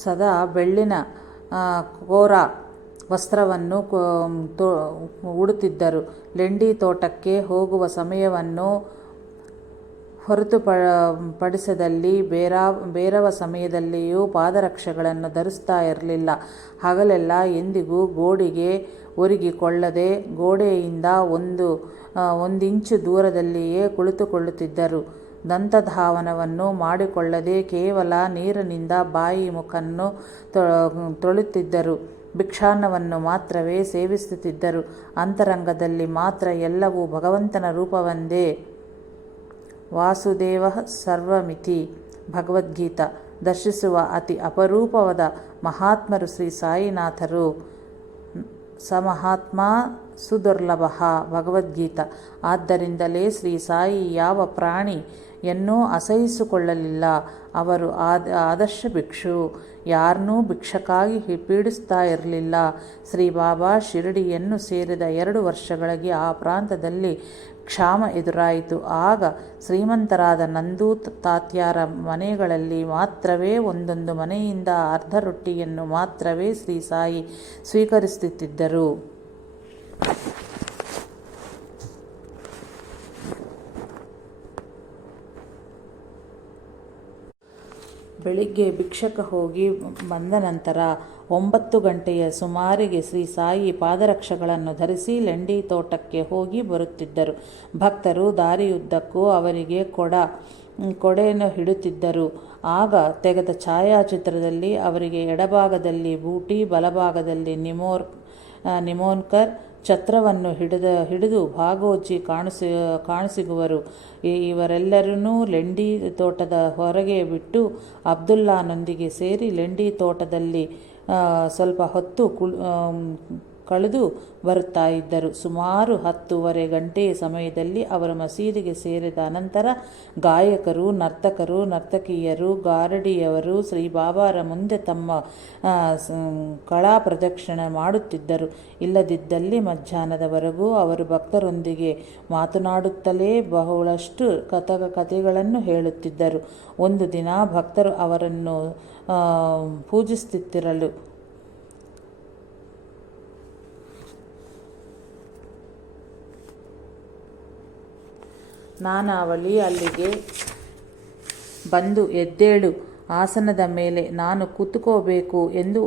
ಸದಾ ಬೆಳ್ಳಿನ ಕೋರ ವಸ್ತ್ರವನ್ನು ಉಡುತ್ತಿದ್ದರು. ಲೆಂಡಿ ತೋಟಕ್ಕೆ ಹೋಗುವ ಸಮಯವನ್ನು ಹೊರತುಪಡಿಸಿದಲ್ಲಿ ಬೇರವ ಸಮಯದಲ್ಲಿಯೂ ಪಾದರಕ್ಷೆಗಳನ್ನು ಧರಿಸ್ತಾ ಇರಲಿಲ್ಲ. ಹಗಲೆಲ್ಲ ಎಂದಿಗೂ ಗೋಡೆಗೆ ಒರಗಿಕೊಳ್ಳದೆ ಗೋಡೆಯಿಂದ 1 ಇಂಚು ದೂರದಲ್ಲಿಯೇ ಕುಳಿತುಕೊಳ್ಳುತ್ತಿದ್ದರು. ದಂತಧಾವನವನ್ನು ಮಾಡಿಕೊಳ್ಳದೆ ಕೇವಲ ನೀರಿನಿಂದ ಬಾಯಿ ಮುಖವನ್ನು ತೊಳೆಯುತ್ತಿದ್ದರು. ಭಿಕ್ಷಾನ್ನವನ್ನು ಮಾತ್ರವೇ ಸೇವಿಸುತ್ತಿದ್ದರು. ಅಂತರಂಗದಲ್ಲಿ ಮಾತ್ರ ಎಲ್ಲವೂ ಭಗವಂತನ ರೂಪವೆಂದೇ ವಾಸುದೇವ ಸರ್ವಮಿತಿ ಭಗವದ್ಗೀತಾ ದರ್ಶಿಸುವ ಅತಿ ಅಪರೂಪವಾದ ಮಹಾತ್ಮರು ಶ್ರೀ ಸಾಯಿನಾಥರು. ಸಮಹಾತ್ಮ ಸುದುರ್ಲಭ ಭಗವದ್ಗೀತಾ. ಆದ್ದರಿಂದಲೇ ಶ್ರೀ ಸಾಯಿ ಯಾವ ಪ್ರಾಣಿಯನ್ನೂ ಅಸಹಿಸಿಕೊಳ್ಳಲಿಲ್ಲ. ಅವರು ಆದರ್ಶ ಭಿಕ್ಷು. ಯಾರನ್ನೂ ಭಿಕ್ಷಕ್ಕಾಗಿ ಪೀಡಿಸ್ತಾ ಇರಲಿಲ್ಲ. ಶ್ರೀಬಾಬಾ ಶಿರಡಿಯನ್ನು ಸೇರಿದ 2 ವರ್ಷಗಳಿಗೆ ಆ ಪ್ರಾಂತದಲ್ಲಿ ಕ್ಷಾಮ ಎದುರಾಯಿತು. ಆಗ ಶ್ರೀಮಂತರಾದ ನಂದೂ ತಾತ್ಯಾರ ಮನೆಗಳಲ್ಲಿ ಮಾತ್ರವೇ ಒಂದೊಂದು ಮನೆಯಿಂದ ಅರ್ಧ ರೊಟ್ಟಿಯನ್ನು ಮಾತ್ರವೇ ಶ್ರೀ ಸಾಯಿ ಸ್ವೀಕರಿಸುತ್ತಿದ್ದರು. ಬೆಳಿಗ್ಗೆ ಭಿಕ್ಷಕ ಹೋಗಿ ಬಂದ ನಂತರ 9 ಗಂಟೆಯ ಸುಮಾರಿಗೆ ಶ್ರೀ ಸಾಯಿ ಪಾದರಕ್ಷೆಗಳನ್ನು ಧರಿಸಿ ಲೆಂಡಿ ತೋಟಕ್ಕೆ ಹೋಗಿ ಬರುತ್ತಿದ್ದರು. ಭಕ್ತರು ದಾರಿಯುದ್ದಕ್ಕೂ ಅವರಿಗೆ ಕೊಡೆಯನ್ನು ಹಿಡುತ್ತಿದ್ದರು. ಆಗ ತೆಗೆದ ಛಾಯಾಚಿತ್ರದಲ್ಲಿ ಅವರಿಗೆ ಎಡಭಾಗದಲ್ಲಿ ಬೂಟಿ, ಬಲಭಾಗದಲ್ಲಿ ನಿಮೋನ್ಕರ್ ಛತ್ರವನ್ನು ಹಿಡಿದು ಭಾಗೋಜಿ ಕಾಣಸಿಗುವರು. ಇವರೆಲ್ಲರನ್ನೂ ಲೆಂಡಿ ತೋಟದ ಹೊರಗೆ ಬಿಟ್ಟು ಅಬ್ದುಲ್ಲಾನೊಂದಿಗೆ ಸೇರಿ ಲೆಂಡಿ ತೋಟದಲ್ಲಿ ಸ್ವಲ್ಪ ಹೊತ್ತು ಕಳೆದು ಬರುತ್ತಾ ಇದ್ದರು. ಸುಮಾರು 10:30 ಗಂಟೆಯ ಸಮಯದಲ್ಲಿ ಅವರು ಮಸೀದಿಗೆ ಸೇರಿದ ಅನಂತರ ಗಾಯಕರು, ನರ್ತಕರು, ನರ್ತಕಿಯರು, ಗಾರಡಿಯವರು ಶ್ರೀ ಬಾಬಾರ ಮುಂದೆ ತಮ್ಮ ಕಳಾ ಪ್ರದಕ್ಷಿಣೆ ಮಾಡುತ್ತಿದ್ದರು. ಇಲ್ಲದಿದ್ದಲ್ಲಿ ಮಧ್ಯಾಹ್ನದವರೆಗೂ ಅವರು ಭಕ್ತರೊಂದಿಗೆ ಮಾತನಾಡುತ್ತಲೇ ಬಹಳಷ್ಟು ಕಥೆಗಳನ್ನು ಹೇಳುತ್ತಿದ್ದರು. ಒಂದು ದಿನ ಭಕ್ತರು ಅವರನ್ನು ಪೂಜಿಸುತ್ತಿರಲು ನಾನಾವಳಿ ಅಲ್ಲಿಗೆ ಬಂದು, ಎದ್ದೇಳು, ಆಸನದ ಮೇಲೆ ನಾನು ಕೂತುಕೋಬೇಕು ಎಂದು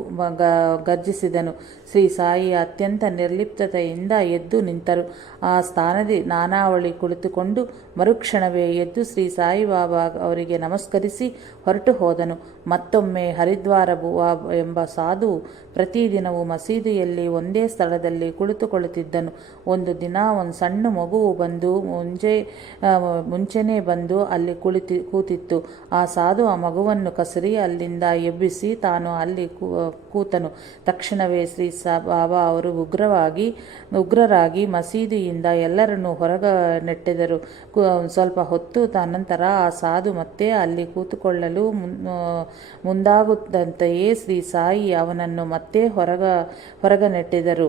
ಗರ್ಜಿಸಿದನು. ಶ್ರೀ ಸಾಯಿ ಅತ್ಯಂತ ನಿರ್ಲಿಪ್ತತೆಯಿಂದ ಎದ್ದು ನಿಂತರು. ಆ ಸ್ಥಾನದಲ್ಲಿ ನಾನಾವಳಿ ಕುಳಿತುಕೊಂಡು ಮರುಕ್ಷಣವೇ ಎದ್ದು ಶ್ರೀ ಸಾಯಿಬಾಬಾ ಅವರಿಗೆ ನಮಸ್ಕರಿಸಿ ಹೊರಟು ಹೋದನು. ಮತ್ತೊಮ್ಮೆ ಹರಿದ್ವಾರ ಬುವಾ ಎಂಬ ಸಾಧು ಪ್ರತಿದಿನವೂ ಮಸೀದಿಯಲ್ಲಿ ಒಂದೇ ಸ್ಥಳದಲ್ಲಿ ಕುಳಿತುಕೊಳ್ಳುತ್ತಿದ್ದನು. ಒಂದು ದಿನ ಒಂದು ಸಣ್ಣ ಮಗುವು ಬಂದು ಮುಂಚೆನೇ ಬಂದು ಅಲ್ಲಿ ಕೂತಿತ್ತು. ಆ ಸಾಧು ಆ ಮಗುವನ್ನು ಕಸರಿ ಅಲ್ಲಿಂದ ಎಬ್ಬಿಸಿ ತಾನು ಅಲ್ಲಿ ಕೂತನು. ತಕ್ಷಣವೇ ಶ್ರೀ ಬಾಬಾ ಅವರು ಉಗ್ರರಾಗಿ ಮಸೀದಿಯಿಂದ ಎಲ್ಲರನ್ನೂ ಹೊರಗ ನೆಟ್ಟಿದರು. ಸ್ವಲ್ಪ ಹೊತ್ತು ನಂತರ ಆ ಸಾಧು ಮತ್ತೆ ಅಲ್ಲಿ ಕೂತುಕೊಳ್ಳಲು ಮುಂದಾಗುತ್ತಂತೆಯೇ ಶ್ರೀ ಸಾಯಿ ಅವನನ್ನು ಮತ್ತೆ ಹೊರಗ ನೆಟ್ಟಿದರು.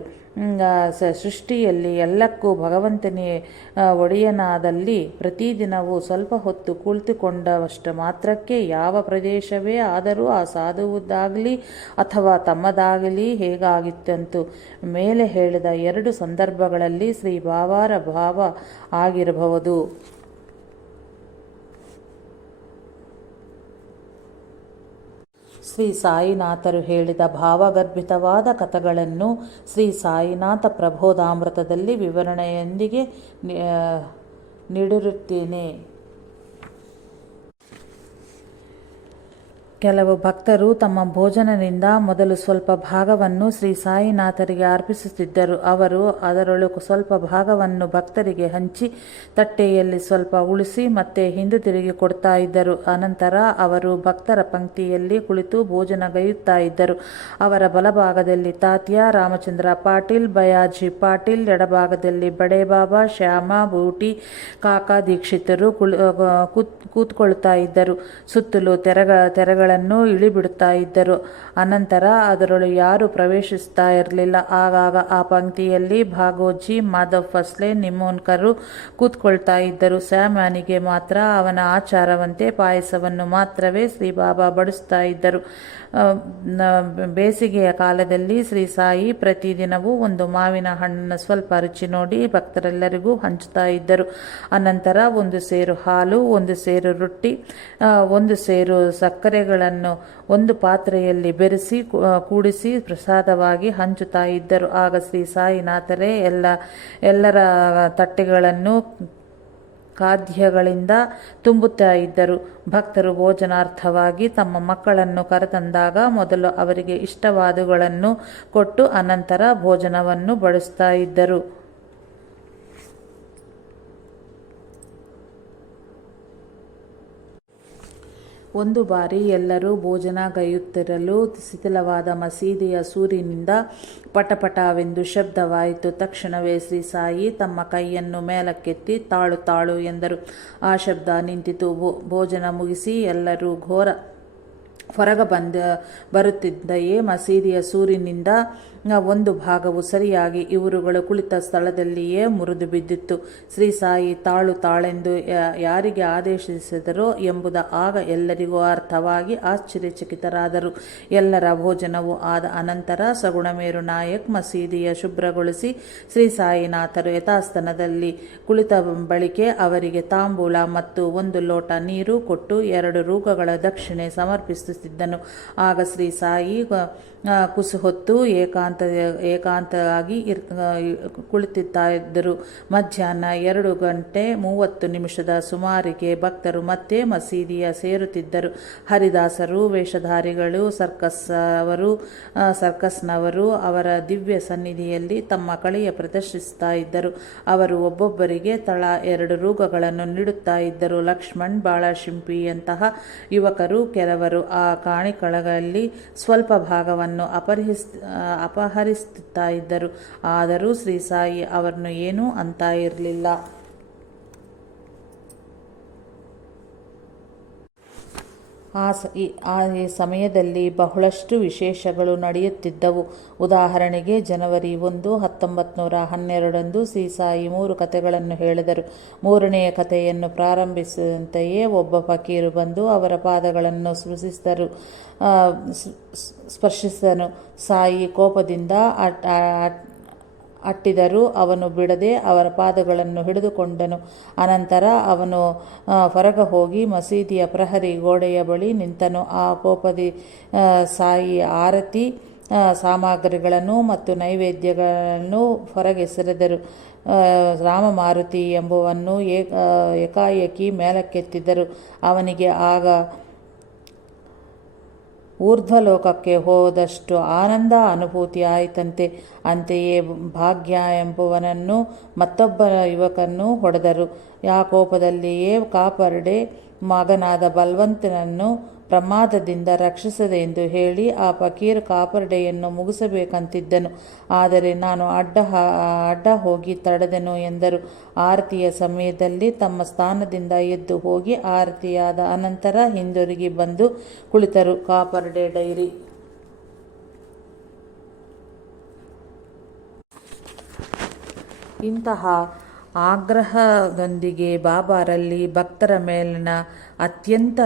ಸೃಷ್ಟಿಯಲ್ಲಿ ಎಲ್ಲಕ್ಕೂ ಭಗವಂತನೇ ಒಡೆಯನಾದಲ್ಲಿ ಪ್ರತಿದಿನವೂ ಸ್ವಲ್ಪ ಹೊತ್ತು ಕುಳಿತುಕೊಂಡವಷ್ಟು ಮಾತ್ರಕ್ಕೆ ಯಾವ ಪ್ರದೇಶವೇ ಆದರೂ ಆ ಸಾಧುವುದಾಗಲಿ ಅಥವಾ ತಮ್ಮದಾಗಲಿ ಹೇಗಾಗಿತ್ತಂತೂ ಮೇಲೆ ಹೇಳಿದ 2 ಸಂದರ್ಭಗಳಲ್ಲಿ ಶ್ರೀ ಬಾಬಾರ ಭಾವ ಆಗಿರಬಹುದು. ಶ್ರೀ ಸಾಯಿನಾಥರು ಹೇಳಿದ ಭಾವಗರ್ಭಿತವಾದ ಕಥೆಗಳನ್ನು ಶ್ರೀ ಸಾಯಿನಾಥ ಪ್ರಬೋಧಾಮೃತದಲ್ಲಿ ವಿವರಣೆಯೊಂದಿಗೆ ನೀಡಿರುತ್ತೇನೆ. ಕೆಲವು ಭಕ್ತರು ತಮ್ಮ ಭೋಜನದಿಂದ ಮೊದಲು ಸ್ವಲ್ಪ ಭಾಗವನ್ನು ಶ್ರೀ ಸಾಯಿನಾಥರಿಗೆ ಅರ್ಪಿಸುತ್ತಿದ್ದರು. ಅವರು ಅದರೊಳಗೆ ಸ್ವಲ್ಪ ಭಾಗವನ್ನು ಭಕ್ತರಿಗೆ ಹಂಚಿ ತಟ್ಟೆಯಲ್ಲಿ ಸ್ವಲ್ಪ ಉಳಿಸಿ ಮತ್ತೆ ಹಿಂದಿರುಗಿ ಕೊಡ್ತಾ ಇದ್ದರು. ಅನಂತರ ಅವರು ಭಕ್ತರ ಪಂಕ್ತಿಯಲ್ಲಿ ಕುಳಿತು ಭೋಜನಗೈಯುತ್ತಾ ಇದ್ದರು. ಅವರ ಬಲಭಾಗದಲ್ಲಿ ತಾತ್ಯಾ ರಾಮಚಂದ್ರ ಪಾಟೀಲ್, ಬಯಾಜಿ ಪಾಟೀಲ್, ಎಡಭಾಗದಲ್ಲಿ ಬಡೇಬಾಬಾ, ಶ್ಯಾಮ ಬೂಟಿ, ಕಾಕಾ ದೀಕ್ಷಿತರು ಕೂತ್ಕೊಳ್ತಾ ಇದ್ದರು. ಸುತ್ತಲೂ ತೆರೆಗಳನ್ನು ಇಳಿಬಿಡುತ್ತಾ ಇದ್ದರು. ಅನಂತರ ಅದರೊಳಗೆ ಯಾರೂ ಪ್ರವೇಶಿಸ್ತಾ ಇರಲಿಲ್ಲ. ಆಗಾಗ ಆ ಪಂಕ್ತಿಯಲ್ಲಿ ಭಾಗೋಜಿ, ಮಾಧವ್ ಫಸ್ಲೆ, ನಿಮೋನ್ಕರು ಕೂತ್ಕೊಳ್ತಾ ಇದ್ದರು. ಸ್ಯಾಮನಿಗೆ ಮಾತ್ರ ಅವನ ಆಚಾರವಂತೆ ಪಾಯಸವನ್ನು ಮಾತ್ರವೇ ಶ್ರೀ ಬಾಬಾ ಬಡಿಸ್ತಾ ಇದ್ದರು. ಬೇಸಿಗೆಯ ಕಾಲದಲ್ಲಿ ಶ್ರೀ ಸಾಯಿ ಪ್ರತಿದಿನವೂ ಒಂದು ಮಾವಿನ ಹಣ್ಣನ್ನು ಸ್ವಲ್ಪ ರುಚಿ ನೋಡಿ ಭಕ್ತರೆಲ್ಲರಿಗೂ ಹಂಚುತ್ತಾ ಇದ್ದರು. ಅನಂತರ 1 ಸೇರು ಹಾಲು, 1 ಸೇರು ರೊಟ್ಟಿ, 1 ಸೇರು ಸಕ್ಕರೆಗಳನ್ನು ಒಂದು ಪಾತ್ರೆಯಲ್ಲಿ ಬೆರೆಸಿ ಕೂಡಿಸಿ ಪ್ರಸಾದವಾಗಿ ಹಂಚುತ್ತಾ ಇದ್ದರು. ಆಗ ಶ್ರೀ ಸಾಯಿನಾಥರೇ ಎಲ್ಲರ ತಟ್ಟೆಗಳನ್ನು ಖಾದ್ಯಗಳಿಂದ ತುಂಬುತ್ತಾ ಇದ್ದರು. ಭಕ್ತರು ಭೋಜನಾರ್ಥವಾಗಿ ತಮ್ಮ ಮಕ್ಕಳನ್ನು ಕರೆತಂದಾಗ ಮೊದಲು ಅವರಿಗೆ ಇಷ್ಟವಾದವುಗಳನ್ನು ಕೊಟ್ಟು ಅನಂತರ ಭೋಜನವನ್ನು ಬಡಿಸ್ತಾ ಇದ್ದರು. ಒಂದು ಬಾರಿ ಎಲ್ಲರೂ ಭೋಜನಗೈಯುತ್ತಿರಲು ಶಿಥಿಲವಾದ ಮಸೀದಿಯ ಸೂರಿನಿಂದ ಪಟಪಟವೆಂದು ಶಬ್ದವಾಯಿತು. ತಕ್ಷಣವೇ ಶ್ರೀ ಸಾಯಿ ತಮ್ಮ ಕೈಯನ್ನು ಮೇಲಕ್ಕೆತ್ತಿ ತಾಳು ತಾಳು ಎಂದರು. ಆ ಶಬ್ದ ನಿಂತಿತು. ಭೋಜನ ಮುಗಿಸಿ ಎಲ್ಲರೂ ಹೊರಗೆ ಬರುತ್ತಿದ್ದೆಯೇ ಮಸೀದಿಯ ಸೂರಿನಿಂದ ಒಂದು ಭಾಗವು ಸರಿಯಾಗಿ ಇವರುಗಳು ಕುಳಿತ ಸ್ಥಳದಲ್ಲಿಯೇ ಮುರಿದು ಬಿದ್ದಿತ್ತು. ಶ್ರೀ ಸಾಯಿ ತಾಳು ತಾಳೆಂದು ಯಾರಿಗೆ ಆದೇಶಿಸಿದರೋ ಎಂಬುದು ಆಗ ಎಲ್ಲರಿಗೂ ಅರ್ಥವಾಗಿ ಆಶ್ಚರ್ಯಚಕಿತರಾದರು. ಎಲ್ಲರ ಭೋಜನವು ಆದ ಅನಂತರ ಸಗುಣಮೇರು ನಾಯಕ್ ಮಸೀದಿಯ ಶುಭ್ರಗೊಳಿಸಿ ಶ್ರೀ ಸಾಯಿನಾಥರು ಯಥಾಸ್ಥಾನದಲ್ಲಿ ಕುಳಿತ ಬಳಿಕೆ ಅವರಿಗೆ ತಾಂಬೂಲ ಮತ್ತು 1 ಲೋಟ ನೀರು ಕೊಟ್ಟು 2 ರೂಗಗಳ ದಕ್ಷಿಣೆ ಸಮರ್ಪಿಸುತ್ತಿದ್ದನು. ಆಗ ಶ್ರೀ ಸಾಯಿ ಕುಸು ಹೊತ್ತು ಏಕಾಂತ ಏಕಾಂತವಾಗಿ ಕುಳಿತಿರ್ತಾ ಇದ್ದರು. ಮಧ್ಯಾಹ್ನ 2:30 ಸುಮಾರಿಗೆ ಭಕ್ತರು ಮತ್ತೆ ಮಸೀದಿಯ ಸೇರುತ್ತಿದ್ದರು. ಹರಿದಾಸರು, ವೇಷಧಾರಿಗಳು, ಸರ್ಕಸ್ನವರು ಅವರ ದಿವ್ಯ ಸನ್ನಿಧಿಯಲ್ಲಿ ತಮ್ಮ ಕಳೆಯ ಪ್ರದರ್ಶಿಸ್ತಾ ಇದ್ದರು. ಅವರು ಒಬ್ಬೊಬ್ಬರಿಗೆ ತಲಾ 2 ರೂಗಗಳನ್ನು ನೀಡುತ್ತಾ ಇದ್ದರು. ಲಕ್ಷ್ಮಣ್, ಬಾಳಶಿಂಪಿಯಂತಹ ಯುವಕರು ಕೆಲವರು ಆ ಕಾಣಿಕೆಗಳಲ್ಲಿ ಸ್ವಲ್ಪ ಭಾಗವನ್ನು ಅಪಹರಿಸುತ್ತಾ ಇದ್ದರು. ಆದರೂ ಶ್ರೀ ಸಾಯಿ ಅವರನ್ನು ಏನೂ ಅಂತ ಇರಲಿಲ್ಲ. ಆ ಸಮಯದಲ್ಲಿ ಬಹಳಷ್ಟು ವಿಶೇಷಗಳು ನಡೆಯುತ್ತಿದ್ದವು. ಉದಾಹರಣೆಗೆ ಜನವರಿ 1, 1912 ಶ್ರೀ ಸಾಯಿ 3 ಕಥೆಗಳನ್ನು ಹೇಳಿದರು. 3ನೆಯ ಕಥೆಯನ್ನು ಪ್ರಾರಂಭಿಸಿದಂತೆಯೇ ಒಬ್ಬ ಫಕೀರು ಬಂದು ಅವರ ಪಾದಗಳನ್ನು ಸ್ಪರ್ಶಿಸಿದನು. ಸಾಯಿ ಕೋಪದಿಂದ ಅಟ್ಟಿದರೂ ಅವನು ಬಿಡದೆ ಅವರ ಪಾದಗಳನ್ನು ಹಿಡಿದುಕೊಂಡನು. ಅನಂತರ ಅವನು ಹೊರಗೆ ಹೋಗಿ ಮಸೀದಿಯ ಪ್ರಹರಿ ಗೋಡೆಯ ಬಳಿ ನಿಂತನು. ಆ ಕೋಪದಿ ಸಾಯಿ ಆರತಿ ಸಾಮಗ್ರಿಗಳನ್ನು ಮತ್ತು ನೈವೇದ್ಯಗಳನ್ನು ಹೊರಗೆಸೆದರು. ರಾಮಮಾರುತಿ ಎಂಬುವನ್ನು ಏಕಾಏಕಿ ಮೇಲಕ್ಕೆತ್ತಿದರು. ಅವನಿಗೆ ಆಗ ಊರ್ಧ್ವಲೋಕಕ್ಕೆ ಹೋದಷ್ಟು ಆನಂದ ಅನುಭೂತಿ ಆಯಿತಂತೆ. ಅಂತೆಯೇ ಭಾಗ್ಯ ಎಂಬುವನನ್ನು ಮತ್ತೊಬ್ಬ ಯುವಕನ್ನು ಹೊಡೆದರು. ಆ ಕೋಪದಲ್ಲಿಯೇ ಕಾಪರ್ಡೆ ಮಗನಾದ ಬಲ್ವಂತನನ್ನು ಪ್ರಮಾದದಿಂದ ರಕ್ಷಿಸದೆ ಎಂದು ಹೇಳಿ ಆ ಫಕೀರ್ ಕಾಪರ್ಡೆಯನ್ನು ಮುಗಿಸಬೇಕಂತಿದ್ದನು. ಆದರೆ ನಾನು ಅಡ್ಡ ಹೋಗಿ ತಡೆದೆನು ಎಂದರು. ಆರತಿಯ ಸಮಯದಲ್ಲಿ ತಮ್ಮ ಸ್ಥಾನದಿಂದ ಎದ್ದು ಹೋಗಿ ಆರತಿಯಾದ ಅನಂತರ ಹಿಂದಿರುಗಿ ಬಂದು ಕುಳಿತರು. ಕಾಪರ್ಡೆ ಡೈರಿ. ಇಂತಹ ಆಗ್ರಹದೊಂದಿಗೆ ಬಾಬಾರಲ್ಲಿ ಭಕ್ತರ ಮೇಲಿನ ಅತ್ಯಂತ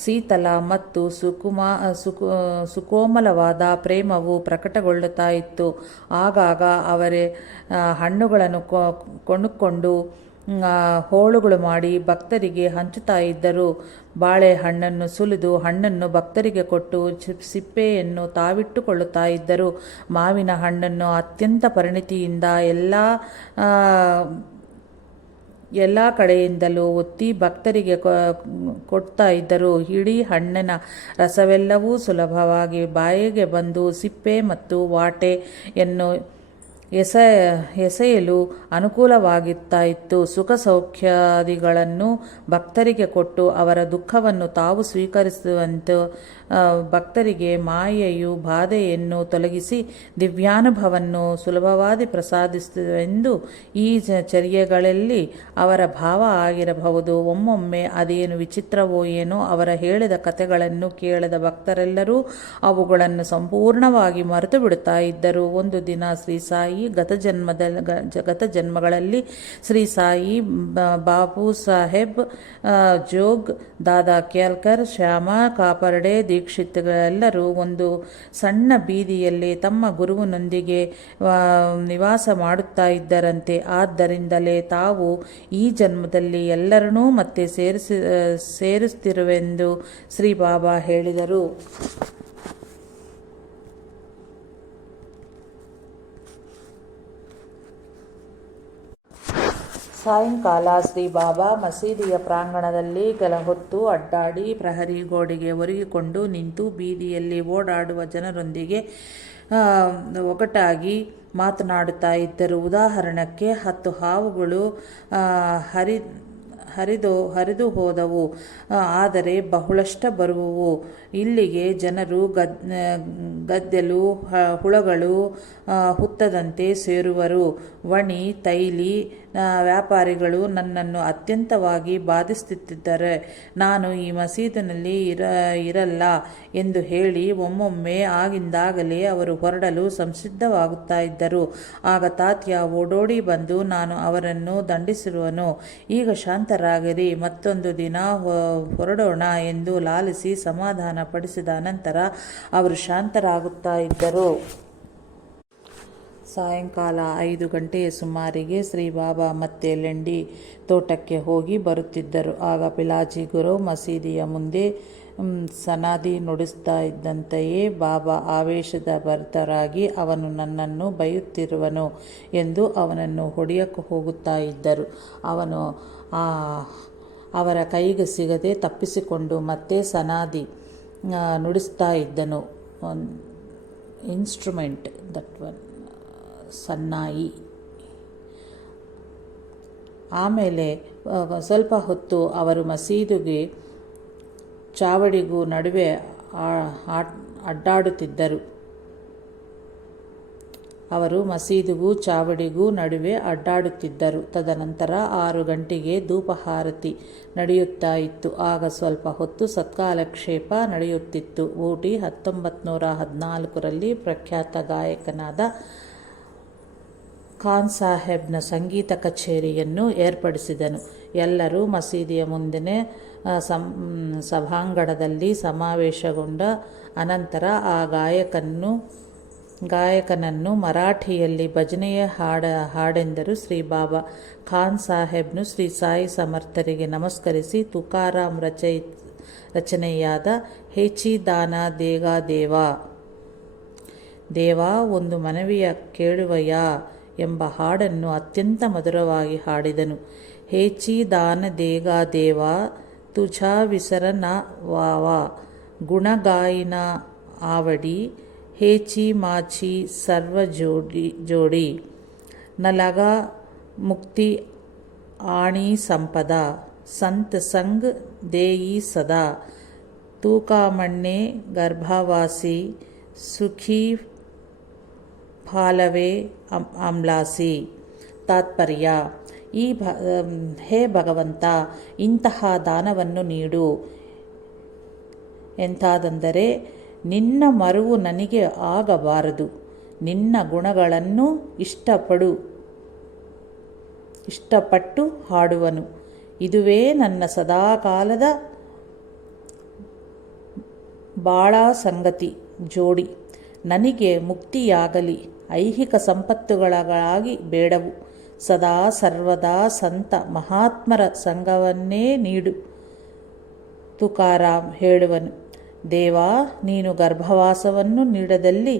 ಶೀತಲ ಮತ್ತು ಸುಕೋಮಲವಾದ ಪ್ರೇಮವು ಪ್ರಕಟಗೊಳ್ಳುತ್ತಾ ಇತ್ತು. ಆಗಾಗ ಅವರೇ ಹಣ್ಣುಗಳನ್ನು ಕೊಂಡುಕೊಂಡು ಹೋಳುಗಳು ಮಾಡಿ ಭಕ್ತರಿಗೆ ಹಂಚುತ್ತಾ ಇದ್ದರು. ಬಾಳೆಹಣ್ಣನ್ನು ಸುಲಿದು ಹಣ್ಣನ್ನು ಭಕ್ತರಿಗೆ ಕೊಟ್ಟು ಸಿಪ್ಪೆಯನ್ನು ತಾವಿಟ್ಟುಕೊಳ್ಳುತ್ತಾ ಇದ್ದರು. ಮಾವಿನ ಹಣ್ಣನ್ನು ಅತ್ಯಂತ ಪರಿಣಿತಿಯಿಂದ ಎಲ್ಲ ಕಡೆಯಿಂದಲೂ ಒತ್ತಿ ಭಕ್ತರಿಗೆ ಕೊಡ್ತಾ ಇದ್ದರು. ಇಡೀ ಹಣ್ಣಿನ ರಸವೆಲ್ಲವೂ ಸುಲಭವಾಗಿ ಬಾಯಿಗೆ ಬಂದು ಸಿಪ್ಪೆ ಮತ್ತು ವಾಟೆಯನ್ನು ಎಸೆಯಲು ಅನುಕೂಲವಾಗುತ್ತಾ ಇತ್ತು. ಸುಖ ಸೌಖ್ಯಾದಿಗಳನ್ನು ಭಕ್ತರಿಗೆ ಕೊಟ್ಟು ಅವರ ದುಃಖವನ್ನು ತಾವು ಸ್ವೀಕರಿಸುವಂತೆ ಭಕ್ತರಿಗೆ ಮಾಯೆಯು ಬಾಧೆಯನ್ನು ತೊಲಗಿಸಿ ದಿವ್ಯಾನುಭವವನ್ನು ಸುಲಭವಾಗಿ ಪ್ರಸಾದಿಸುವೆಂದು ಈ ಚರ್ಯೆಗಳಲ್ಲಿ ಅವರ ಭಾವ ಆಗಿರಬಹುದು. ಒಮ್ಮೊಮ್ಮೆ ಅದೇನು ವಿಚಿತ್ರವೋ ಏನೋ, ಅವರ ಹೇಳಿದ ಕಥೆಗಳನ್ನು ಕೇಳಿದ ಭಕ್ತರೆಲ್ಲರೂ ಅವುಗಳನ್ನು ಸಂಪೂರ್ಣವಾಗಿ ಮರೆತು ಬಿಡುತ್ತಾ ಇದ್ದರು. ಒಂದು ದಿನ ಶ್ರೀ ಸಾಯಿ ಗತ ಜನ್ಮಗಳಲ್ಲಿ ಶ್ರೀ ಸಾಯಿ, ಬಾಬು ಸಾಹೇಬ್, ಜೋಗ್, ದಾದಾ ಕ್ಯಾಲ್ಕರ್, ಶ್ಯಾಮ ಕಾಪರ್ಡೆ ದೀಕ್ಷಿತ್ಗಳೆಲ್ಲರೂ ಒಂದು ಸಣ್ಣ ಬೀದಿಯಲ್ಲಿ ತಮ್ಮ ಗುರುವಿನೊಂದಿಗೆ ನಿವಾಸ ಮಾಡುತ್ತಾ ಇದ್ದರಂತೆ. ಆದ್ದರಿಂದಲೇ ತಾವು ಈ ಜನ್ಮದಲ್ಲಿ ಎಲ್ಲರನ್ನೂ ಮತ್ತೆ ಸೇರಿಸುತ್ತಿರುವೆಂದು ಶ್ರೀ ಬಾಬಾ ಹೇಳಿದರು. ಸಾಯಂಕಾಲ ಶ್ರೀ ಬಾಬಾ ಮಸೀದಿಯ ಪ್ರಾಂಗಣದಲ್ಲಿ ಕೆಲ ಹೊತ್ತು ಅಡ್ಡಾಡಿ ಪ್ರಹರಿ ಗೋಡೆಗೆ ಒರಗಿಕೊಂಡು ನಿಂತು ಬೀದಿಯಲ್ಲಿ ಓಡಾಡುವ ಜನರೊಂದಿಗೆ ಒಗಟಾಗಿ ಮಾತನಾಡುತ್ತಾ ಇದ್ದರು. ಉದಾಹರಣೆಗೆ 10 ಹಾವುಗಳು ಹರಿದು ಹೋದವು, ಆದರೆ ಬಹಳಷ್ಟು ಬರುವವು. ಇಲ್ಲಿಗೆ ಜನರು ಗದ್ದೆಲು ಹುಳಗಳು ಹುತ್ತದಂತೆ ಸೇರುವರು. ವಣಿ ತೈಲಿ ವ್ಯಾಪಾರಿಗಳು ನನ್ನನ್ನು ಅತ್ಯಂತವಾಗಿ ಬಾಧಿಸುತ್ತಿದ್ದರೆ ನಾನು ಈ ಮಸೀದಿನಲ್ಲಿ ಇರಲ್ಲ ಎಂದು ಹೇಳಿ ಒಮ್ಮೊಮ್ಮೆ ಆಗಿಂದಾಗಲೇ ಅವರು ಹೊರಡಲು ಸಂಸಿದ್ಧವಾಗುತ್ತಾ ಇದ್ದರು. ಆಗ ತಾತ್ಯ ಓಡೋಡಿ ಬಂದು ನಾನು ಅವರನ್ನು ದಂಡಿಸಿರುವನು, ಈಗ ಶಾಂತರಾಗಿರಿ, ಮತ್ತೊಂದು ದಿನ ಹೊರಡೋಣ ಎಂದು ಲಾಲಿಸಿ ಸಮಾಧಾನ ಪಡಿಸಿದ ನಂತರ ಅವರು ಶಾಂತರಾಗುತ್ತಾ ಇದ್ದರು. ಸಾಯಂಕಾಲ 5 ಗಂಟೆಯ ಸುಮಾರಿಗೆ ಶ್ರೀ ಬಾಬಾ ಮತ್ತೆ ಲೆಂಡಿ ತೋಟಕ್ಕೆ ಹೋಗಿ ಬರುತ್ತಿದ್ದರು. ಆಗ ಪಿಲಾಜಿ ಗುರು ಮಸೀದಿಯ ಮುಂದೆ ಸನಾದಿ ನುಡಿಸ್ತಾ ಇದ್ದಂತೆಯೇ ಬಾಬಾ ಆವೇಶದ ಭರಿತರಾಗಿ ಅವನು ನನ್ನನ್ನು ಬೈಯುತ್ತಿರುವನು ಎಂದು ಅವನನ್ನು ಹೊಡೆಯಕ್ಕೆ ಹೋಗುತ್ತಾ ಇದ್ದರು. ಅವನು ಅವರ ಕೈಗೆ ಸಿಗದೆ ತಪ್ಪಿಸಿಕೊಂಡು ಮತ್ತೆ ಸನಾದಿ ನುಡಿಸ್ತಾ ಇದ್ದನು. ಇನ್ಸ್ಟ್ರುಮೆಂಟ್ ದಟ್ ಒನ್, ಸನ್ನಾಯಿ. ಆಮೇಲೆ ಸ್ವಲ್ಪ ಹೊತ್ತು ಅವರು ಮಸೀದಿಗೆ ಚಾವಡಿಗೂ ನಡುವೆ ಅಡ್ಡಾಡುತ್ತಿದ್ದರು. ತದನಂತರ 6 ಗಂಟೆಗೆ ಧೂಪಹಾರತಿ ನಡೆಯುತ್ತಾ ಇತ್ತು. ಆಗ ಸ್ವಲ್ಪ ಹೊತ್ತು ಸತ್ಕಾಲಕ್ಷೇಪ ನಡೆಯುತ್ತಿತ್ತು. ಊಟಿ 1914ರಲ್ಲಿ ಪ್ರಖ್ಯಾತ ಗಾಯಕನಾದ ಖಾನ್ ಸಾಹೇಬ್ನ ಸಂಗೀತ ಕಚೇರಿಯನ್ನು ಏರ್ಪಡಿಸಿದನು. ಎಲ್ಲರೂ ಮಸೀದಿಯ ಮುಂದಿನ ಸಭಾಂಗಣದಲ್ಲಿ ಸಮಾವೇಶಗೊಂಡ ಅನಂತರ ಆ ಗಾಯಕನನ್ನು ಮರಾಠಿಯಲ್ಲಿ ಭಜನೆಯ ಹಾಡೆಂದರು ಶ್ರೀ ಬಾಬಾ. ಖಾನ್ ಸಾಹೇಬ್ನು ಶ್ರೀ ಸಾಯಿ ಸಮರ್ಥರಿಗೆ ನಮಸ್ಕರಿಸಿ ತುಕಾರಾಮ್ ರಚನೆಯಾದ ಹೇಚಿ ದಾನ ದೇಗಾ ದೇವಾ ಒಂದು ಮನವಿಯ ಕೇಳುವಯಾ ಎಂಬ ಹಾಡನ್ನು ಅತ್ಯಂತ ಮಧುರವಾಗಿ ಹಾಡಿದನು. ಹೇಚಿ ದಾನ ದೇಗಾ ದೇವಾ ತುಝಾ ವಿಸರ ನ ವಾವಾ ಗುಣಗಾಯಿನ ಆವಡಿ ಹೇಚಿ ಮಾಚಿ ಸರ್ವ ಜೋಡಿ ನ ಲಗಾ ಮುಕ್ತಿ ಆಣಿ ಸಂಪದ ಸಂತ ಸಂಗ್ ದೇಯಿ ಸದಾ ತೂಕಾಮಣ್ಣೆ ಗರ್ಭವಾಸಿ ಸುಖಿ ಫಾಲವೇ ಆಮ್ಲಾಸಿ. ತಾತ್ಪರ್ಯ: ಹೇ ಭಗವಂತ, ಇಂತಹ ದಾನವನ್ನು ನೀಡು. ಎಂಥಾದಂದರೆ, ನಿನ್ನ ಮರುವು ನನಗೆ ಆಗಬಾರದು. ನಿನ್ನ ಗುಣಗಳನ್ನು ಇಷ್ಟಪಟ್ಟು ಹಾಡುವನು. ಇದುವೇ ನನ್ನ ಸದಾಕಾಲದ ಬಾಳ ಸಂಗತಿ ಜೋಡಿ. ನನಗೆ ಮುಕ್ತಿಯಾಗಲಿ, ಐಹಿಕ ಸಂಪತ್ತುಗಳಾಗಿ ಬೇಡವು. ಸದಾ ಸರ್ವದಾ ಸಂತ ಮಹಾತ್ಮರ ಸಂಘವನ್ನೇ ನೀಡು. ತುಕಾರಾಮ್ ಹೇಳುವನು, ದೇವಾ, ನೀನು ಗರ್ಭವಾಸವನ್ನು ನೀಡದಲ್ಲಿ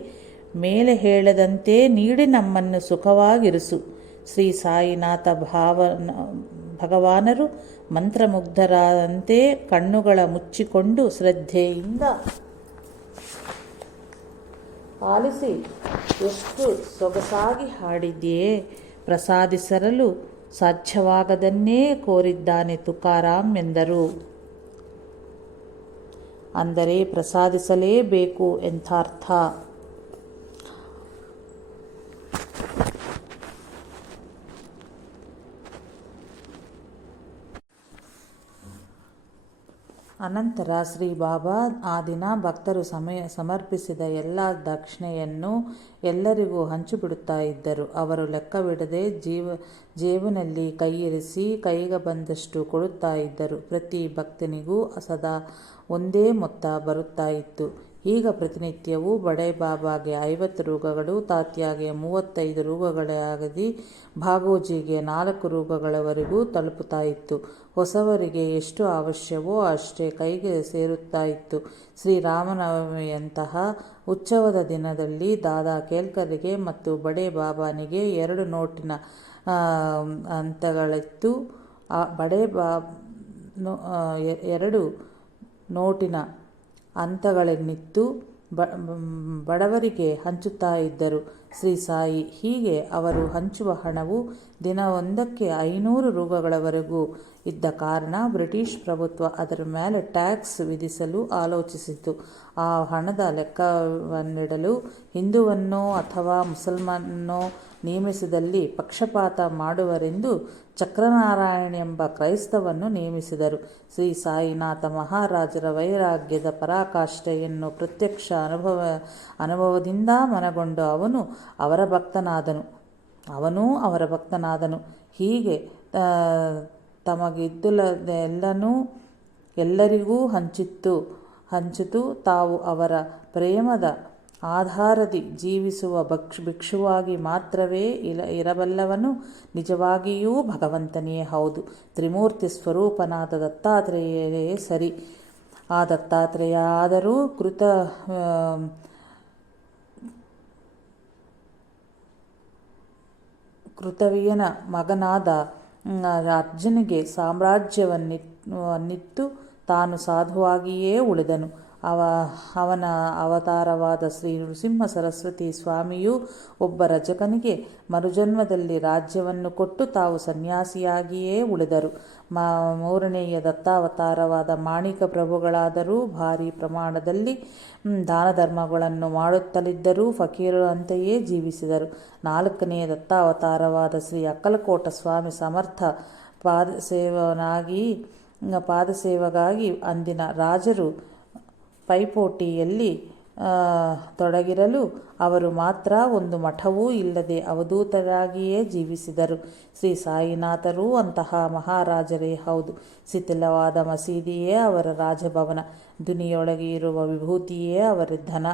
ಮೇಲೆ ಹೇಳದಂತೆ ನೀಡಿ ನಮ್ಮನ್ನು ಸುಖವಾಗಿರಿಸು. ಶ್ರೀ ಸಾಯಿನಾಥ ಭಗವಾನರು ಮಂತ್ರಮುಗ್ಧರಾದಂತೆ ಕಣ್ಣುಗಳ ಮುಚ್ಚಿಕೊಂಡು ಶ್ರದ್ಧೆಯಿಂದ ಆಲಿಸಿ ಎಷ್ಟು ಸೊಗಸಾಗಿ ಹಾಡಿದೆಯೇ. ಪ್ರಸಾದಿಸಲು ಸಾಧ್ಯವಾಗದನ್ನೇ ಕೋರಿದ್ದಾನೆ ತುಕಾರಾಮ್ ಎಂದರು. ಅಂದರೆ ಪ್ರಸಾದಿಸಲೇಬೇಕು ಎಂಥರ್ಥ. ಅನಂತರ ಶ್ರೀ ಬಾಬಾ ಆ ದಿನ ಭಕ್ತರು ಸಮರ್ಪಿಸಿದ ಎಲ್ಲ ದಕ್ಷಿಣೆಯನ್ನು ಎಲ್ಲರಿಗೂ ಹಂಚಿಬಿಡುತ್ತಾ ಇದ್ದರು. ಅವರು ಲೆಕ್ಕವಿಡದೆ ಜೇಬಿನಲ್ಲಿ ಕೈಯಿರಿಸಿ ಕೈಗೆ ಬಂದಷ್ಟು ಕೊಡುತ್ತಾ ಇದ್ದರು. ಪ್ರತಿ ಭಕ್ತನಿಗೂ ಸದಾ ಒಂದೇ ಮೊತ್ತ ಬರುತ್ತಾ ಇತ್ತು. ಈಗ ಪ್ರತಿನಿತ್ಯವೂ ಬಡೇ ಬಾಬಾಗೆ 50 ರೂಗಳು, ತಾತ್ಯಾಗೆ 35 ರೂಗಳಾಗದಿ ಭಾಗೋಜಿಗೆ 4 ರೂಗಳವರೆಗೂ ತಲುಪುತ್ತಾ ಇತ್ತು. ಹೊಸವರಿಗೆ ಎಷ್ಟು ಅವಶ್ಯವೋ ಅಷ್ಟೇ ಕೈಗೆ ಸೇರುತ್ತಾ ಇತ್ತು. ಶ್ರೀರಾಮನವಮಿಯಂತಹ ಉತ್ಸವದ ದಿನದಲ್ಲಿ ದಾದಾ ಕೇಲ್ಕರ್ಗೆ ಮತ್ತು ಬಡೇ ಬಾಬಾನಿಗೆ 2 ನೋಟಿನ ಅಂತೆಗಳಿತ್ತು. ಬಡೇ 2 ನೋಟಿನ ಅಂತೆಗಳನ್ನಿತ್ತು ಬಡವರಿಗೆ ಹಂಚುತ್ತಾ ಇದ್ದರು ಶ್ರೀ ಸಾಯಿ. ಹೀಗೆ ಅವರು ಹಂಚುವ ಹಣವು ದಿನವೊಂದಕ್ಕೆ 500 ರೂಗಳವರೆಗೂ ಇದ್ದ ಕಾರಣ ಬ್ರಿಟಿಷ್ ಪ್ರಭುತ್ವ ಅದರ ಮೇಲೆ ಟ್ಯಾಕ್ಸ್ ವಿಧಿಸಲು ಆಲೋಚಿಸಿತು. ಆ ಹಣದ ಲೆಕ್ಕವನ್ನಿಡಲು ಹಿಂದುವನ್ನೋ ಅಥವಾ ಮುಸಲ್ಮಾನನೋ ನೇಮಿಸಿದಲ್ಲಿ ಪಕ್ಷಪಾತ ಮಾಡುವರೆಂದು ಚಕ್ರನಾರಾಯಣ್ ಎಂಬ ಕ್ರೈಸ್ತವನ್ನು ನೇಮಿಸಿದರು. ಶ್ರೀ ಸಾಯಿನಾಥ ಮಹಾರಾಜರ ವೈರಾಗ್ಯದ ಪರಾಕಾಷ್ಠೆಯನ್ನು ಪ್ರತ್ಯಕ್ಷ ಅನುಭವದಿಂದ ಮನಗೊಂಡು ಅವನೂ ಅವರ ಭಕ್ತನಾದನು. ಹೀಗೆ ತಮಗಿದ್ದುದೆಲ್ಲನೂ ಎಲ್ಲರಿಗೂ ಹಂಚಿತು. ತಾವು ಅವರ ಪ್ರೇಮದ ಆಧಾರದಿ ಜೀವಿಸುವ ಭಿಕ್ಷುವಾಗಿ ಮಾತ್ರವೇ ಇರಬಲ್ಲವನು ನಿಜವಾಗಿಯೂ ಭಗವಂತನೇ ಹೌದು. ತ್ರಿಮೂರ್ತಿ ಸ್ವರೂಪನಾದ ದತ್ತಾತ್ರೇಯರೇ ಸರಿ. ಆ ದತ್ತಾತ್ರೇಯ ಆದರೂ ಕೃತವಿಯನ ಮಗನಾದ ಅರ್ಜುನಿಗೆ ಸಾಮ್ರಾಜ್ಯವನ್ನಿತ್ತು ತಾನು ಸಾಧುವಾಗಿಯೇ ಉಳಿದನು. ಅವನ ಅವತಾರವಾದ ಶ್ರೀ ನೃಸಿಂಹ ಸರಸ್ವತಿ ಸ್ವಾಮಿಯು ಒಬ್ಬ ರಜಕನಿಗೆ ಮರುಜನ್ಮದಲ್ಲಿ ರಾಜ್ಯವನ್ನು ಕೊಟ್ಟು ತಾವು ಸನ್ಯಾಸಿಯಾಗಿಯೇ ಉಳಿದರು. ಮೂರನೆಯ ದತ್ತಾವತಾರವಾದ ಮಾಣಿಕ ಪ್ರಭುಗಳಾದರೂ ಭಾರೀ ಪ್ರಮಾಣದಲ್ಲಿ ದಾನ ಧರ್ಮಗಳನ್ನು ಮಾಡುತ್ತಲಿದ್ದರೂ ಫಕೀರರು ಅಂತೆಯೇ ಜೀವಿಸಿದರು. ನಾಲ್ಕನೆಯ ದತ್ತಾವತಾರವಾದ ಶ್ರೀ ಅಕ್ಕಲಕೋಟ ಸ್ವಾಮಿ ಸಮರ್ಥ ಪಾದಸೇವೆಗಾಗಿ ಅಂದಿನ ರಾಜರು ಪೈಪೋಟಿಯಲ್ಲಿ ತೊಡಗಿರಲು ಅವರು ಮಾತ್ರ ಒಂದು ಮಠವೂ ಇಲ್ಲದೆ ಅವಧೂತರಾಗಿಯೇ ಜೀವಿಸಿದರು. ಶ್ರೀ ಸಾಯಿನಾಥರೂ ಅಂತಹ ಮಹಾರಾಜರೇ ಹೌದು. ಶಿಥಿಲವಾದ ಮಸೀದಿಯೇ ಅವರ ರಾಜಭವನ, ದುನಿಯೊಳಗೆ ಇರುವ ವಿಭೂತಿಯೇ ಅವರ ಧನ,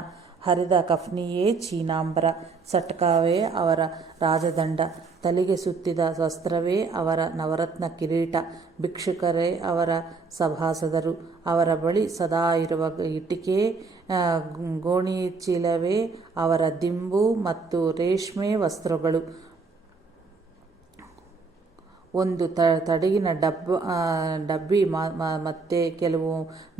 ಹರಿದ ಕಫ್ನಿಯೇ ಚೀನಾಂಬರ, ಸಟ್ಕವೇ ಅವರ ರಾಜದಂಡ, ತಲೆಗೆ ಸುತ್ತಿದ ವಸ್ತ್ರವೇ ಅವರ ನವರತ್ನ ಕಿರೀಟ, ಭಿಕ್ಷುಕರೇ ಅವರ ಸಭಾಸದರು, ಅವರ ಬಳಿ ಸದಾ ಇರುವ ಇಟ್ಟಿಗೆ ಗೋಣಿಚೀಲವೇ ಅವರ ದಿಂಬು ಮತ್ತು ರೇಷ್ಮೆ ವಸ್ತ್ರಗಳು, ಒಂದು ತಡಗಿನ ಡಬ್ಬಿ ಮತ್ತು ಕೆಲವು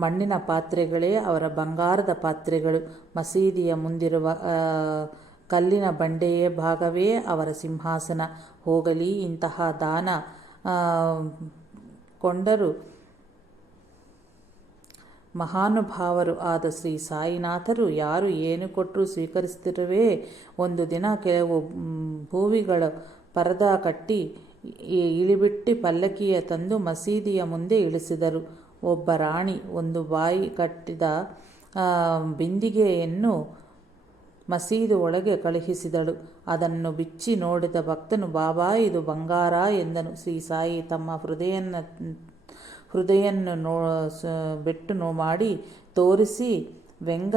ಮಣ್ಣಿನ ಪಾತ್ರೆಗಳೇ ಅವರ ಬಂಗಾರದ ಪಾತ್ರೆಗಳು, ಮಸೀದಿಯ ಮುಂದಿರುವ ಕಲ್ಲಿನ ಬಂಡೆಯ ಭಾಗವೇ ಅವರ ಸಿಂಹಾಸನ. ಹೋಗಲಿ, ಇಂತಹ ದಾನ ಕೊಂಡರು ಮಹಾನುಭಾವರು ಆದ ಶ್ರೀ ಸಾಯಿನಾಥರು ಯಾರು ಏನು ಕೊಟ್ಟರೂ ಸ್ವೀಕರಿಸುತ್ತಿರುವೆ. ಒಂದು ದಿನ ಕೆಲವು ಭೂವಿಗಳು ಪರದಾ ಕಟ್ಟಿ ಇಳಿಬಿಟ್ಟು ಪಲ್ಲಕ್ಕಿಯ ತಂದು ಮಸೀದಿಯ ಮುಂದೆ ಇಳಿಸಿದರು. ಒಬ್ಬ ರಾಣಿ ಒಂದು ಬಾಯಿ ಕಟ್ಟಿದ ಬಿಂದಿಗೆಯನ್ನು ಮಸೀದಿ ಒಳಗೆ ಕಳುಹಿಸಿದಳು. ಅದನ್ನು ಬಿಚ್ಚಿ ನೋಡಿದ ಭಕ್ತನು, ಬಾಬಾ, ಇದು ಬಂಗಾರ ಎಂದನು. ಶ್ರೀ ಸಾಯಿ ತಮ್ಮ ಹೃದಯನ್ನು ಬೆಟ್ಟು ಮಾಡಿ ತೋರಿಸಿ ವ್ಯಂಗ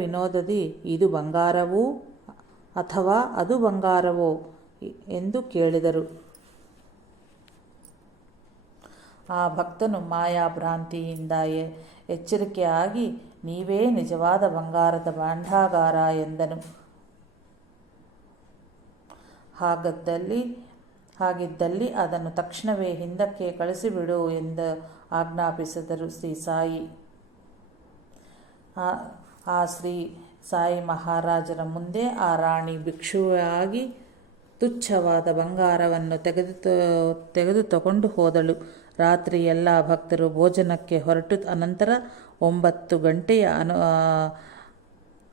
ವಿನೋದದಿ, ಇದು ಬಂಗಾರವೋ ಅಥವಾ ಅದು ಬಂಗಾರವೋ ಎಂದು ಕೇಳಿದರು. ಆ ಭಕ್ತನು ಮಾಯಾಭ್ರಾಂತಿಯಿಂದ ಎಚ್ಚರಿಕೆಯಾಗಿ, ನೀವೇ ನಿಜವಾದ ಬಂಗಾರದ ಭಾಂಡಾಗಾರ ಎಂದನು. ಹಾಗಿದ್ದಲ್ಲಿ ಅದನ್ನು ತಕ್ಷಣವೇ ಹಿಂದಕ್ಕೆ ಕಳಿಸಿಬಿಡು ಎಂದು ಆಜ್ಞಾಪಿಸಿದರು ಶ್ರೀ ಸಾಯಿ. ಆ ಶ್ರೀ ಸಾಯಿ ಮಹಾರಾಜರ ಮುಂದೆ ಆ ರಾಣಿ ಭಿಕ್ಷುವಾಗಿ ತುಚ್ಛವಾದ ಬಂಗಾರವನ್ನು ತೆಗೆದು ತಗೊಂಡು ಹೋದಳು. ರಾತ್ರಿ ಎಲ್ಲ ಭಕ್ತರು ಭೋಜನಕ್ಕೆ ಹೊರಟು ಅನಂತರ 9 ಗಂಟೆಯ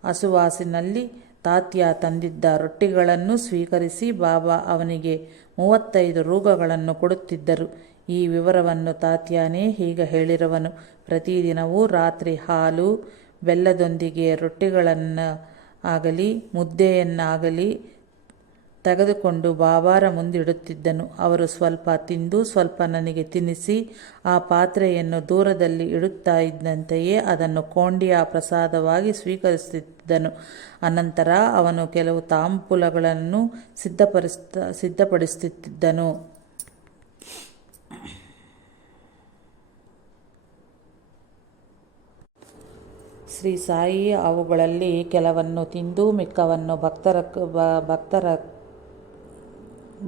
ಅಸುವಾಸಿನಲ್ಲಿ ತಾತ್ಯ ತಂದಿದ್ದ ರೊಟ್ಟಿಗಳನ್ನು ಸ್ವೀಕರಿಸಿ ಬಾಬಾ ಅವನಿಗೆ 35 ರೂಗಗಳನ್ನು ಕೊಡುತ್ತಿದ್ದರು. ಈ ವಿವರವನ್ನು ತಾತ್ಯಾನೇ ಹೀಗೆ ಹೇಳಿರುವನು. ಪ್ರತಿದಿನವೂ ರಾತ್ರಿ ಹಾಲು ಬೆಲ್ಲದೊಂದಿಗೆ ರೊಟ್ಟಿಗಳನ್ನಾಗಲಿ ಮುದ್ದೆಯನ್ನಾಗಲಿ ತೆಗೆದುಕೊಂಡು ಬಾಬಾರ ಮುಂದಿಡುತ್ತಿದ್ದನು. ಅವರು ಸ್ವಲ್ಪ ತಿಂದು ಸ್ವಲ್ಪ ನನಗೆ ತಿನ್ನಿಸಿ ಆ ಪಾತ್ರೆಯನ್ನು ದೂರದಲ್ಲಿ ಇಡುತ್ತಾ ಇದ್ದಂತೆಯೇ ಅದನ್ನು ಕೊಂಡಿಯ ಪ್ರಸಾದವಾಗಿ ಸ್ವೀಕರಿಸುತ್ತಿದ್ದನು. ಅನಂತರ ಅವನು ಕೆಲವು ತಾಂಬೂಲಗಳನ್ನು ಸಿದ್ಧಪಡಿಸುತ್ತಿದ್ದನು. ಶ್ರೀ ಸಾಯಿ ಅವುಗಳಲ್ಲಿ ಕೆಲವನ್ನು ತಿಂದು ಮಿಕ್ಕವನ್ನು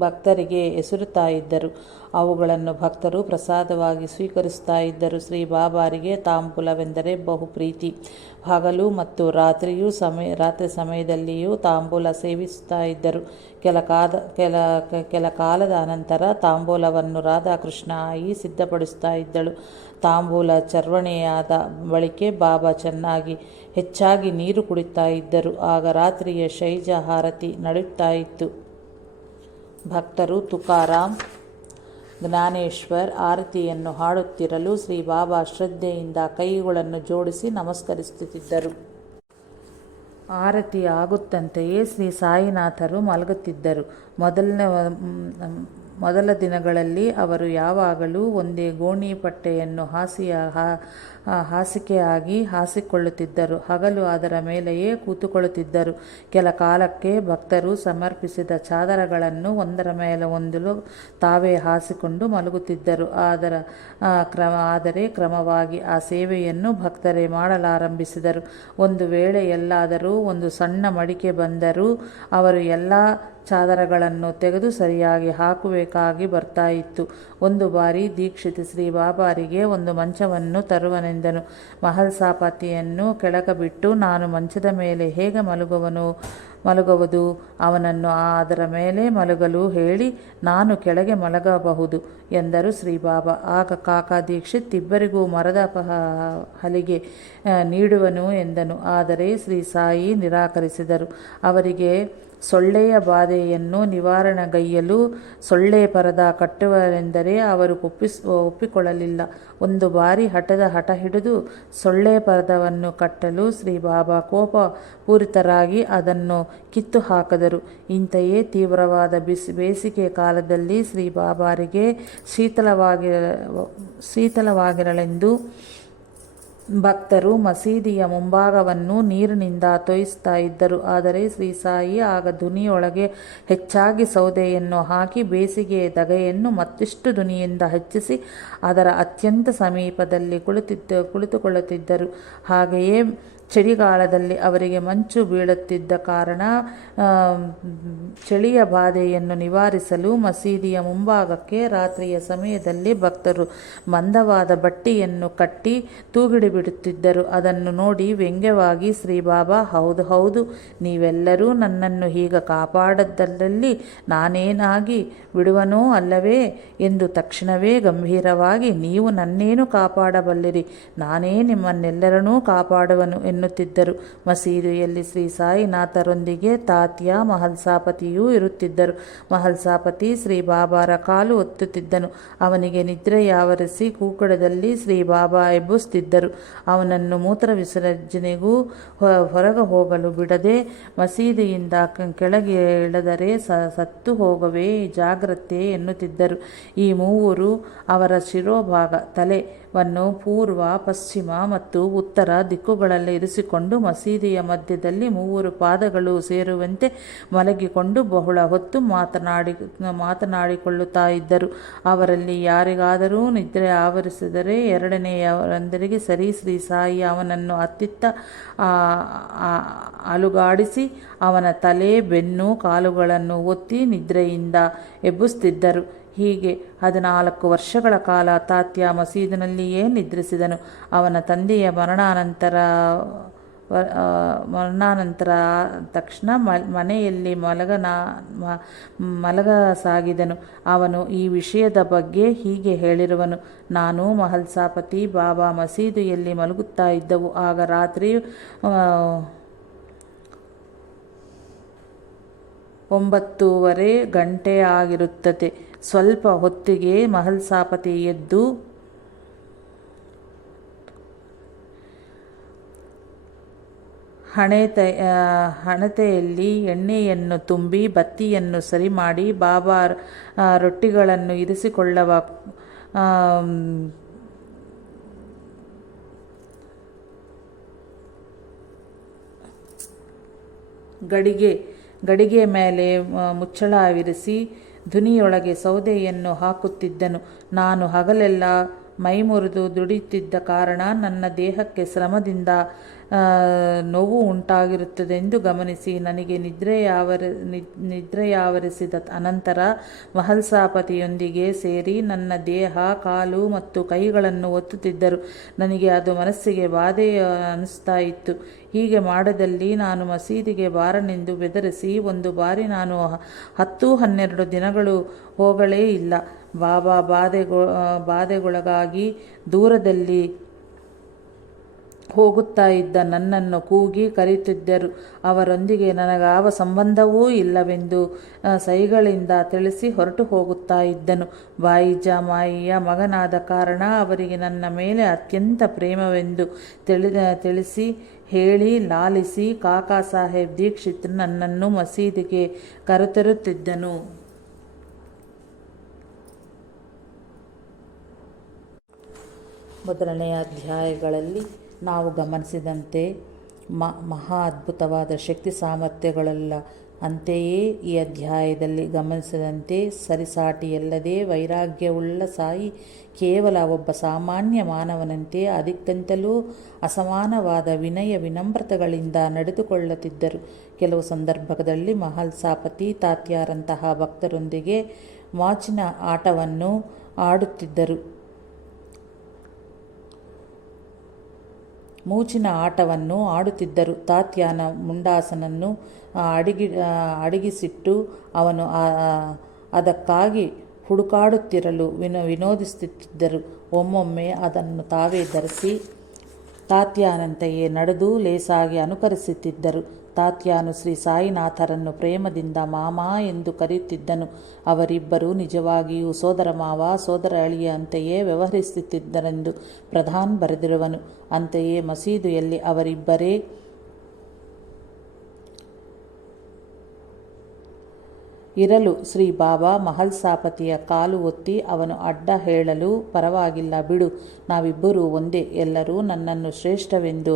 ಭಕ್ತರಿಗೆ ಎಸರುತ್ತಾ ಇದ್ದರು. ಅವುಗಳನ್ನು ಭಕ್ತರು ಪ್ರಸಾದವಾಗಿ ಸ್ವೀಕರಿಸುತ್ತಾ ಇದ್ದರು. ಶ್ರೀ ಬಾಬಾರಿಗೆ ತಾಂಬೂಲವೆಂದರೆ ಬಹು ಪ್ರೀತಿ. ಹಗಲು ಮತ್ತು ರಾತ್ರಿ ಸಮಯದಲ್ಲಿಯೂ ತಾಂಬೂಲ ಸೇವಿಸುತ್ತಾ ಇದ್ದರು. ಕೆಲ ಕಾಲದ ಅನಂತರ ತಾಂಬೂಲವನ್ನು ರಾಧಾಕೃಷ್ಣ ಆಯಿ ಸಿದ್ಧಪಡಿಸುತ್ತಾ ಇದ್ದಳು. ತಾಂಬೂಲ ಚರ್ವಣೆಯಾದ ಬಳಿಕೆ ಬಾಬಾ ಹೆಚ್ಚಾಗಿ ನೀರು ಕುಡಿತಾ ಇದ್ದರು. ಆಗ ರಾತ್ರಿಯ ಶೈಜ ಹಾರತಿ ನಡೆಯುತ್ತಾ ಇತ್ತು. ಭಕ್ತರು ತುಕಾರಾಮ್, ಜ್ಞಾನೇಶ್ವರ್ ಆರತಿಯನ್ನು ಹಾಡುತ್ತಿರಲು ಶ್ರೀ ಬಾಬಾ ಶ್ರದ್ಧೆಯಿಂದ ಕೈಗಳನ್ನು ಜೋಡಿಸಿ ನಮಸ್ಕರಿಸುತ್ತಿದ್ದರು. ಆರತಿ ಆಗುತ್ತಂತೆಯೇ ಶ್ರೀ ಸಾಯಿನಾಥರು ಮಲಗುತ್ತಿದ್ದರು. ಮೊದಲ ದಿನಗಳಲ್ಲಿ ಅವರು ಯಾವಾಗಲೂ ಒಂದೇ ಗೋಣಿ ಪಟ್ಟೆಯನ್ನು ಹಾಸಿಗೆಯಾಗಿ ಹಾಸಿಕೊಳ್ಳುತ್ತಿದ್ದರು. ಹಗಲು ಅದರ ಮೇಲೆಯೇ ಕೂತುಕೊಳ್ಳುತ್ತಿದ್ದರು. ಕೆಲ ಕಾಲಕ್ಕೆ ಭಕ್ತರು ಸಮರ್ಪಿಸಿದ ಚಾದರಗಳನ್ನು ಒಂದರ ಮೇಲೆ ಒಂದು ತಾವೇ ಹಾಸಿಕೊಂಡು ಮಲಗುತ್ತಿದ್ದರು. ಆದರೆ ಕ್ರಮವಾಗಿ ಆ ಸೇವೆಯನ್ನು ಭಕ್ತರೇ ಮಾಡಲಾರಂಭಿಸಿದರು. ಒಂದು ವೇಳೆ ಎಲ್ಲಾದರೂ ಒಂದು ಸಣ್ಣ ಮಡಿಕೆ ಬಂದರೂ ಅವರು ಎಲ್ಲ ಚಾದರಗಳನ್ನು ತೆಗೆದು ಸರಿಯಾಗಿ ಹಾಕಬೇಕಾಗಿ ಬರ್ತಾಯಿತ್ತು. ಒಂದು ಬಾರಿ ದೀಕ್ಷಿತ ಶ್ರೀ ಬಾಬಾರಿಗೆ ಒಂದು ಮಂಚವನ್ನು ತರುವನೆಂದನು. ಮಹಲ್ಸಾಪತಿಯನ್ನು ಕೆಳಗೆ ನಾನು ಮಂಚದ ಮೇಲೆ ಹೇಗೆ ಮಲಗುವುದು? ಅವನನ್ನು ಅದರ ಮೇಲೆ ಮಲಗಲು ಹೇಳಿ ನಾನು ಕೆಳಗೆ ಮಲಗಬಹುದು ಎಂದರು ಶ್ರೀ ಬಾಬಾ. ಆಗ ಕಾಕಾ ದೀಕ್ಷಿತ್ ಇಬ್ಬರಿಗೂ ಮರದ ಹಲಿಗೆ ನೀಡುವನು ಎಂದನು. ಆದರೆ ಶ್ರೀ ಸಾಯಿ ನಿರಾಕರಿಸಿದರು. ಅವರಿಗೆ ಸೊಳ್ಳೆಯ ಬಾಧೆಯನ್ನು ನಿವಾರಣೆಗೈಯಲು ಸೊಳ್ಳೆ ಪರದ ಕಟ್ಟುವರೆಂದರೆ ಅವರು ಒಪ್ಪಿಕೊಳ್ಳಲಿಲ್ಲ. ಒಂದು ಬಾರಿ ಹಠ ಹಿಡಿದು ಸೊಳ್ಳೆ ಪರದವನ್ನು ಕಟ್ಟಲು ಶ್ರೀ ಬಾಬಾ ಕೋಪಪೂರಿತರಾಗಿ ಅದನ್ನು ಕಿತ್ತು ಹಾಕಿದರು. ಇಂತೆಯೇ ತೀವ್ರವಾದ ಬೇಸಿಗೆ ಕಾಲದಲ್ಲಿ ಶ್ರೀ ಬಾಬಾರಿಗೆ ಶೀತಲವಾಗಿರಲೆಂದು ಭಕ್ತರು ಮಸೀದಿಯ ಮುಂಭಾಗವನ್ನು ನೀರಿನಿಂದ ತೋಯಿಸ್ತಾ ಇದ್ದರು. ಆದರೆ ಶ್ರೀ ಸಾಯಿ ಆಗ ಧ್ವನಿಯೊಳಗೆ ಹೆಚ್ಚಾಗಿ ಸೌದೆಯನ್ನು ಹಾಕಿ ಬೇಸಿಗೆಯ ಧಗೆಯನ್ನು ಮತ್ತಿಷ್ಟು ಧ್ವನಿಯಿಂದ ಹೆಚ್ಚಿಸಿ ಅದರ ಅತ್ಯಂತ ಸಮೀಪದಲ್ಲಿ ಕುಳಿತುಕೊಳ್ಳುತ್ತಿದ್ದರು. ಹಾಗೆಯೇ ಚಳಿಗಾಲದಲ್ಲಿ ಅವರಿಗೆ ಮಂಚು ಬೀಳುತ್ತಿದ್ದ ಕಾರಣ ಚಳಿಯ ಬಾಧೆಯನ್ನು ನಿವಾರಿಸಲು ಮಸೀದಿಯ ಮುಂಭಾಗಕ್ಕೆ ರಾತ್ರಿಯ ಸಮಯದಲ್ಲಿ ಭಕ್ತರು ಮಂದವಾದ ಬಟ್ಟೆಯನ್ನು ಕಟ್ಟಿ ತೂಗಿಡಿಬಿಡುತ್ತಿದ್ದರು. ಅದನ್ನು ನೋಡಿ ವ್ಯಂಗ್ಯವಾಗಿ ಶ್ರೀ ಬಾಬಾ, ಹೌದು, ನೀವೆಲ್ಲರೂ ನನ್ನನ್ನು ಹೀಗೆ ಕಾಪಾಡದಲ್ಲಿ ನಾನೇನಾಗಿ ಬಿಡುವನೋ ಅಲ್ಲವೇ ಎಂದು ತಕ್ಷಣವೇ ಗಂಭೀರವಾಗಿ, ನೀವು ನನ್ನೇನು ಕಾಪಾಡಬಲ್ಲಿರಿ, ನಾನೇ ನಿಮ್ಮನ್ನೆಲ್ಲರನ್ನೂ ಕಾಪಾಡುವನು ಎನ್ನುತ್ತಿದ್ದರು. ಮಸೀದಿಯಲ್ಲಿ ಶ್ರೀ ಸಾಯಿನಾಥರೊಂದಿಗೆ ತಾತ್ಯ ಮಹಲ್ಸಾಪತಿಯೂ ಇರುತ್ತಿದ್ದರು. ಮಹಲ್ಸಾಪತಿ ಶ್ರೀ ಬಾಬಾರ ಕಾಲು ಒತ್ತುತ್ತಿದ್ದನು. ಅವನಿಗೆ ನಿದ್ರೆಯಾವರಿಸಿ ಕೂಕಡದಲ್ಲಿ ಶ್ರೀ ಬಾಬಾ ಎಬ್ಬಿಸುತ್ತಿದ್ದರು. ಅವನನ್ನು ಮೂತ್ರ ವಿಸರ್ಜನೆಗೂ ಹೊರಗೆ ಹೋಗಲು ಬಿಡದೆ ಮಸೀದಿಯಿಂದ ಕೆಳಗೆ ಇಳಿದರೆ ಸತ್ತು ಹೋಗವೇ, ಜಾಗ್ರತೆ ಎನ್ನುತ್ತಿದ್ದರು. ಈ ಮೂವರು ಅವರ ಶಿರೋಭಾಗ ತಲೆಯನ್ನು ಪೂರ್ವ, ಪಶ್ಚಿಮ ಮತ್ತು ಉತ್ತರ ದಿಕ್ಕುಗಳಲ್ಲಿ ಇರಿಸಿಕೊಂಡು ಮಸೀದಿಯ ಮಧ್ಯದಲ್ಲಿ ಮೂವರು ಪಾದಗಳು ಸೇರುವಂತೆ ಮಲಗಿಕೊಂಡು ಬಹಳ ಹೊತ್ತು ಮಾತನಾಡಿಕೊಳ್ಳುತ್ತಾ ಇದ್ದರು. ಅವರಲ್ಲಿ ಯಾರಿಗಾದರೂ ನಿದ್ರೆ ಆವರಿಸಿದರೆ ಎರಡನೆಯವರೆಂದರೆ ಸರಿ, ಶ್ರೀ ಸಾಯಿ ಅವನನ್ನು ಅತ್ತಿತ್ತ ಅಲುಗಾಡಿಸಿ ಅವನ ತಲೆ, ಬೆನ್ನು, ಕಾಲುಗಳನ್ನು ಒತ್ತಿ ನಿದ್ರೆಯಿಂದ ಎಬ್ಬಿಸುತ್ತಿದ್ದರು. ಹೀಗೆ 14 ವರ್ಷಗಳ ಕಾಲ ತಾತ್ಯ ಮಸೀದಿನಲ್ಲಿಯೇ ನಿದ್ರಿಸಿದನು. ಅವನ ತಂದೆಯ ಮರಣಾನಂತರ ತಕ್ಷಣ ಮನೆಯಲ್ಲಿ ಮಲಗಸಾಗಿದನು. ಅವನು ಈ ವಿಷಯದ ಬಗ್ಗೆ ಹೀಗೆ ಹೇಳಿರುವನು. ನಾನು ಮಹಲ್ಸಾಪತಿ ಬಾಬಾ ಮಸೀದಿಯಲ್ಲಿ ಮಲಗುತ್ತಾ ಇದ್ದವು. ಆಗ ರಾತ್ರಿ 9:15 ಗಂಟೆ ಆಗಿರುತ್ತದೆ. ಸ್ವಲ್ಪ ಹೊತ್ತಿಗೆ ಮಹಲ್ಸಾಪತಿ ಎದ್ದು ಹಣತೆಯಲ್ಲಿ ಎಣ್ಣೆಯನ್ನು ತುಂಬಿ ಬತ್ತಿಯನ್ನು ಸರಿ ಮಾಡಿ ಬಾಬಾ ರೊಟ್ಟಿಗಳನ್ನು ಇರಿಸಿಕೊಳ್ಳುವ ಗಡಿಗೆ ಮೇಲೆ ಮುಚ್ಚಳವಿರಿಸಿ ಧ್ವನಿಯೊಳಗೆ ಸೌದೆಯನ್ನು ಹಾಕುತ್ತಿದ್ದನು. ನಾನು ಹಗಲೆಲ್ಲ ಮೈಮುರಿದು ದುಡಿಯುತ್ತಿದ್ದ ಕಾರಣ ನನ್ನ ದೇಹಕ್ಕೆ ಶ್ರಮದಿಂದ ನೋವು ಉಂಟಾಗಿರುತ್ತದೆಂದು ಗಮನಿಸಿ ನನಗೆ ನಿದ್ರೆಯಾವರಿಸಿದ ಅನಂತರ ಮಹಲ್ಸಾಪತಿಯೊಂದಿಗೆ ಸೇರಿ ನನ್ನ ದೇಹ, ಕಾಲು ಮತ್ತು ಕೈಗಳನ್ನು ಒತ್ತುತ್ತಿದ್ದರು. ನನಗೆ ಅದು ಮನಸ್ಸಿಗೆ ಬಾಧೆ ಅನಿಸ್ತಾ ಇತ್ತು. ಹೀಗೆ ಮಾಡದಲ್ಲಿ ನಾನು ಮಸೀದಿಗೆ ಬಾರನೆಂದು ಬೆದರಿಸಿ ಒಂದು ಬಾರಿ ನಾನು 10-12 ದಿನಗಳು ಹೋಗಲೇ ಇಲ್ಲ. ಬಾಬಾ ಬಾಧೆಗೊಳಗಾಗಿ ದೂರದಲ್ಲಿ ಹೋಗುತ್ತಾ ಇದ್ದ ನನ್ನನ್ನು ಕೂಗಿ ಕರೆಯುತ್ತಿದ್ದರು. ಅವರೊಂದಿಗೆ ನನಗಾವ ಸಂಬಂಧವೂ ಇಲ್ಲವೆಂದು ಸೈಗಳಿಂದ ತಿಳಿಸಿ ಹೊರಟು ಹೋಗುತ್ತಾ ಇದ್ದನು. ಬಾಯಿಜಾ ಮಾಯಿಯ ಮಗನಾದ ಕಾರಣ ಅವರಿಗೆ ನನ್ನ ಮೇಲೆ ಅತ್ಯಂತ ಪ್ರೇಮವೆಂದು ತಿಳಿಸಿ ಹೇಳಿ ಲಾಲಿಸಿ ಕಾಕಾ ಸಾಹೇಬ್ ದೀಕ್ಷಿತ್ ನನ್ನನ್ನು ಮಸೀದಿಗೆ ಕರೆತರುತ್ತಿದ್ದನು. ಮೊದಲನೆಯ ಅಧ್ಯಾಯಗಳಲ್ಲಿ ನಾವು ಗಮನಿಸಿದಂತೆ ಮಹಾ ಅದ್ಭುತವಾದ ಶಕ್ತಿ ಸಾಮರ್ಥ್ಯಗಳೆಲ್ಲ, ಅಂತೆಯೇ ಈ ಅಧ್ಯಾಯದಲ್ಲಿ ಗಮನಿಸಿದಂತೆ ಸರಿಸಾಟಿಯಲ್ಲದೆ ವೈರಾಗ್ಯವುಳ್ಳ ಸಾಯಿ ಕೇವಲ ಒಬ್ಬ ಸಾಮಾನ್ಯ ಮಾನವನಂತೆ ಅದಕ್ಕಿಂತಲೂ ಅಸಮಾನವಾದ ವಿನಯ ವಿನಮ್ರತೆಗಳಿಂದ ನಡೆದುಕೊಳ್ಳುತ್ತಿದ್ದರು. ಕೆಲವು ಸಂದರ್ಭದಲ್ಲಿ ಮಹಲ್ಸಾಪತಿ ತಾತ್ಯಾರಂತಹ ಭಕ್ತರೊಂದಿಗೆ ಮಾಚಿನ ಆಟವನ್ನು ಆಡುತ್ತಿದ್ದರು. ತಾತ್ಯಾನ ಮುಂಡಾಸನನ್ನು ಅಡಗಿಸಿಟ್ಟು ಅವನು ಅದಕ್ಕಾಗಿ ಹುಡುಕಾಡುತ್ತಿರಲು ವಿನೋದಿಸುತ್ತಿದ್ದರು. ಒಮ್ಮೊಮ್ಮೆ ಅದನ್ನು ತಾವೇ ಧರಿಸಿ ತಾತ್ಯಾನಂತೆಯೇ ನಡೆದು ಲೇಸಾಗಿ ಅನುಕರಿಸುತ್ತಿದ್ದರು. ತಾತ್ಯಾನು ಶ್ರೀ ಸಾಯಿನಾಥರನ್ನು ಪ್ರೇಮದಿಂದ ಮಾಮಾ ಎಂದು ಕರೆಯುತ್ತಿದ್ದನು. ಅವರಿಬ್ಬರೂ ನಿಜವಾಗಿಯೂ ಸೋದರ ಮಾವ ಸೋದರ ಅಳಿಯ ಅಂತೆಯೇ ವ್ಯವಹರಿಸುತ್ತಿದ್ದರೆಂದು ಪ್ರಧಾನ್ ಬರೆದಿರುವನು. ಅಂತೆಯೇ ಮಸೀದಿಯಲ್ಲಿ ಅವರಿಬ್ಬರೇ ಇರಲು ಶ್ರೀ ಬಾಬಾ ಮಹಲ್ಸಾಪತಿಯ ಕಾಲು ಒತ್ತಿ ಅವನು ಅಡ್ಡ ಹೇಳಲು, ಪರವಾಗಿಲ್ಲ ಬಿಡು, ನಾವಿಬ್ಬರೂ ಒಂದೇ, ಎಲ್ಲರೂ ನನ್ನನ್ನು ಶ್ರೇಷ್ಠವೆಂದು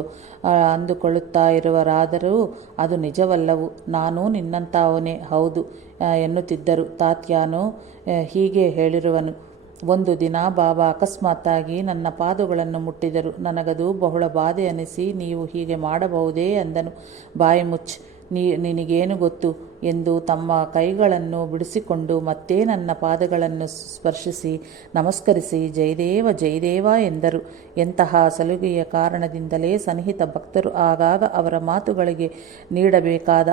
ಅಂದುಕೊಳ್ಳುತ್ತಾ ಇರುವರಾದರೂ ಅದು ನಿಜವಲ್ಲವು, ನಾನೂ ನಿನ್ನಂಥವನೇ ಹೌದು ಎನ್ನುತ್ತಿದ್ದರು. ತಾತ್ಯಾನು ಹೀಗೆ ಹೇಳಿರುವನು. ಒಂದು ದಿನ ಬಾಬಾ ಅಕಸ್ಮಾತ್ತಾಗಿ ನನ್ನ ಪಾದಗಳನ್ನು ಮುಟ್ಟಿದರು. ನನಗದು ಬಹಳ ಬಾಧೆ ಅನಿಸಿ, ನೀವು ಹೀಗೆ ಮಾಡಬಹುದೇ ಎಂದನು. ಬಾಯಿ ಮುಚ್ಚ್, ನಿನಗೇನು ಗೊತ್ತು ಎಂದು ತಮ್ಮ ಕೈಗಳನ್ನು ಬಿಡಿಸಿಕೊಂಡು ಮತ್ತೆ ನನ್ನ ಪಾದಗಳನ್ನು ಸ್ಪರ್ಶಿಸಿ ನಮಸ್ಕರಿಸಿ ಜಯದೇವ ಜಯದೇವ ಎಂದರು. ಎಂತಹ ಸಲುಗೆಯ ಕಾರಣದಿಂದಲೇ ಸನ್ನಿಹಿತ ಭಕ್ತರು ಆಗಾಗ ಅವರ ಮಾತುಗಳಿಗೆ ನೀಡಬೇಕಾದ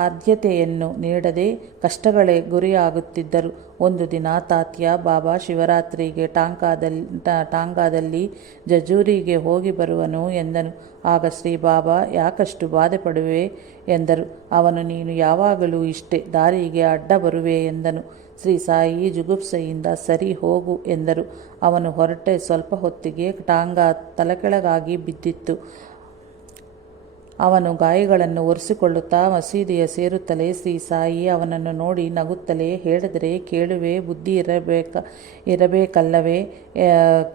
ಆದ್ಯತೆಯನ್ನು ನೀಡದೆ ಕಷ್ಟಗಳೇ ಗುರಿಯಾಗುತ್ತಿದ್ದರು. ಒಂದು ದಿನ ತಾತ್ಯಾ ಬಾಬಾ ಶಿವರಾತ್ರಿಗೆ ಟಾಂಗಾದಲ್ಲಿ ಜಜೂರಿಗೆ ಹೋಗಿ ಬರುವನು ಎಂದನು. ಆಗ ಶ್ರೀ ಬಾಬಾ, ಯಾಕಷ್ಟು ಬಾಧೆ ಪಡುವೆ ಎಂದರು. ಅವನು, ನೀನು ಯಾವಾಗಲೂ ಇಷ್ಟೇ ದಾರಿಗೆ ಅಡ್ಡ ಬರುವೆ ಎಂದನು. ಶ್ರೀ ಸಾಯಿ ಜುಗುಪ್ಸೆಯಿಂದ ಸರಿ ಹೋಗು ಎಂದರು. ಅವನು ಹೊರಟೆ ಸ್ವಲ್ಪ ಹೊತ್ತಿಗೆ ಟಾಂಗಾ ತಲೆಕೆಳಗಾಗಿ ಬಿದ್ದಿತ್ತು. ಅವನು ಗಾಯಗಳನ್ನು ಒರೆಸಿಕೊಳ್ಳುತ್ತಾ ಮಸೀದಿಯ ಸೇರುತ್ತಲೇ ಶ್ರೀ ಸಾಯಿ ಅವನನ್ನು ನೋಡಿ ನಗುತ್ತಲೇ, ಹೇಳಿದರೆ ಕೇಳುವೆ, ಬುದ್ಧಿ ಇರಬೇಕಲ್ಲವೇ,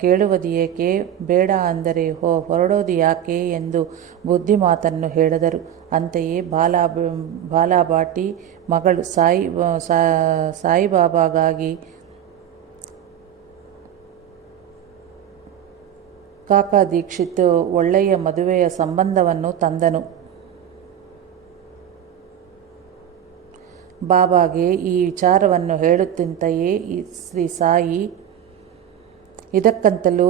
ಕೇಳುವುದು ಏಕೆ, ಬೇಡ ಅಂದರೆ ಹೊರಡೋದು ಯಾಕೆ ಎಂದು ಬುದ್ಧಿ ಮಾತನ್ನು ಹೇಳಿದರು. ಅಂತೆಯೇ ಬಾಲಾಬಾಟಿ ಮಗಳು ಸಾಯಿಬಾಬಾಗಾಗಿ ಕಾಕಾ ದೀಕ್ಷಿತ್ ಒಳ್ಳೆಯ ಮದುವೆಯ ಸಂಬಂಧವನ್ನು ತಂದನು. ಬಾಬಾಗೆ ಈ ವಿಚಾರವನ್ನು ಹೇಳುತ್ತಿದ್ದಂತೆಯೇ ಶ್ರೀ ಸಾಯಿ, ಇದಕ್ಕಂತಲೂ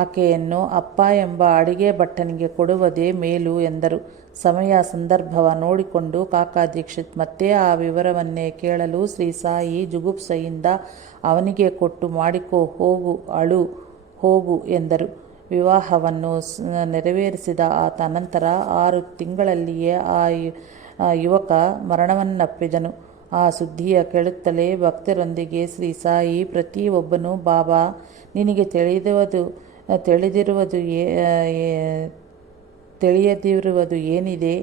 ಆಕೆಯನ್ನು ಅಪ್ಪ ಎಂಬ ಅಡಿಗೆ ಭಟ್ಟನಿಗೆ ಕೊಡುವುದೇ ಮೇಲು ಎಂದರು. ಸಮಯ ಸಂದರ್ಭವ ನೋಡಿಕೊಂಡು ಕಾಕಾ ದೀಕ್ಷಿತ್ ಮತ್ತೆ ಆ ವಿವರವನ್ನೇ ಕೇಳಲು ಶ್ರೀ ಸಾಯಿ ಜುಗುಪ್ಸೆಯಿಂದ, ಅವನಿಗೆ ಕೊಟ್ಟು ಮಾಡಿಕೋ, ಹೋಗು, ಅಳು ಹೋಗು ಎಂದರು. ವಿವಾಹವನ್ನು ನೆರವೇರಿಸಿದ ಆತ ನಂತರ 6 ತಿಂಗಳಲ್ಲಿಯೇ ಆ ಯುವಕ ಮರಣವನ್ನಪ್ಪಿದನು. ಆ ಸುದ್ದಿಯ ಕೇಳುತ್ತಲೇ ಭಕ್ತರೊಂದಿಗೆ ಶ್ರೀ ಸಾಯಿ ಪ್ರತಿಯೊಬ್ಬನೂ, ಬಾಬಾ ನಿನಗೆ ತಿಳಿಯದಿರುವುದು ಏನಿದೆ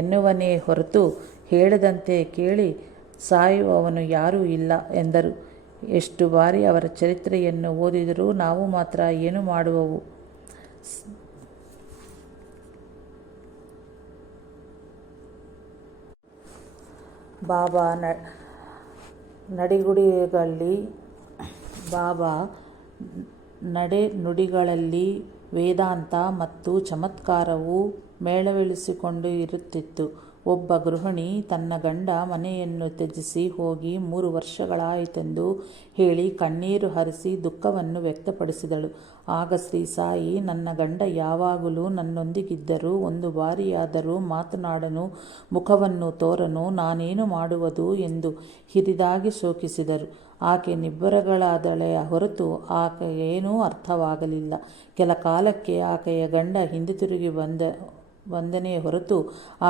ಎನ್ನುವನೇ ಹೊರತು ಹೇಳಿದಂತೆ ಕೇಳಿ ಸಾಯುವವನು ಯಾರೂ ಇಲ್ಲ ಎಂದರು. ಎಷ್ಟು ಬಾರಿ ಅವರ ಚರಿತ್ರೆಯನ್ನು ಓದಿದರೂ ನಾವು ಮಾತ್ರ ಏನು ಮಾಡುವವು. ಬಾಬಾ ನಡೆನುಡಿಗಳಲ್ಲಿ ವೇದಾಂತ ಮತ್ತು ಚಮತ್ಕಾರವು ಮೇಳವಿಳಿಸಿಕೊಂಡು ಇರುತ್ತಿತ್ತು. ಒಬ್ಬ ಗೃಹಿಣಿ ತನ್ನ ಗಂಡ ಮನೆಯನ್ನು ತ್ಯಜಿಸಿ ಹೋಗಿ 3 ವರ್ಷಗಳಾಯಿತೆಂದು ಹೇಳಿ ಕಣ್ಣೀರು ಹರಿಸಿ ದುಃಖವನ್ನು ವ್ಯಕ್ತಪಡಿಸಿದಳು. ಆಗ ಶ್ರೀ ಸಾಯಿ, ನನ್ನ ಗಂಡ ಯಾವಾಗಲೂ ನನ್ನೊಂದಿಗಿದ್ದರೂ ಒಂದು ಬಾರಿಯಾದರೂ ಮಾತನಾಡನು, ಮುಖವನ್ನು ತೋರನು, ನಾನೇನು ಮಾಡುವುದು ಎಂದು ಹಿರಿದಾಗಿ ಶೋಕಿಸಿದರು. ಆಕೆ ನಿಬ್ಬರಗಳಾದಳೇ ಹೊರತು ಆಕೆಗೇನೂ ಅರ್ಥವಾಗಲಿಲ್ಲ. ಕೆಲ ಕಾಲಕ್ಕೆ ಆಕೆಯ ಗಂಡ ಹಿಂದೆ ತಿರುಗಿ ಬಂದನೇ ಹೊರತು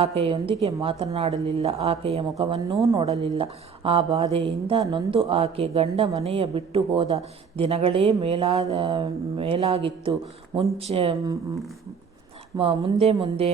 ಆಕೆಯೊಂದಿಗೆ ಮಾತನಾಡಲಿಲ್ಲ, ಆಕೆಯ ಮುಖವನ್ನೂ ನೋಡಲಿಲ್ಲ. ಆ ಬಾಧೆಯಿಂದ ನೊಂದು ಆಕೆ ಗಂಡ ಮನೆಯ ಬಿಟ್ಟು ಹೋದ ದಿನಗಳೇ ಮೇಲಾಗಿತ್ತು. ಮುಂದೆ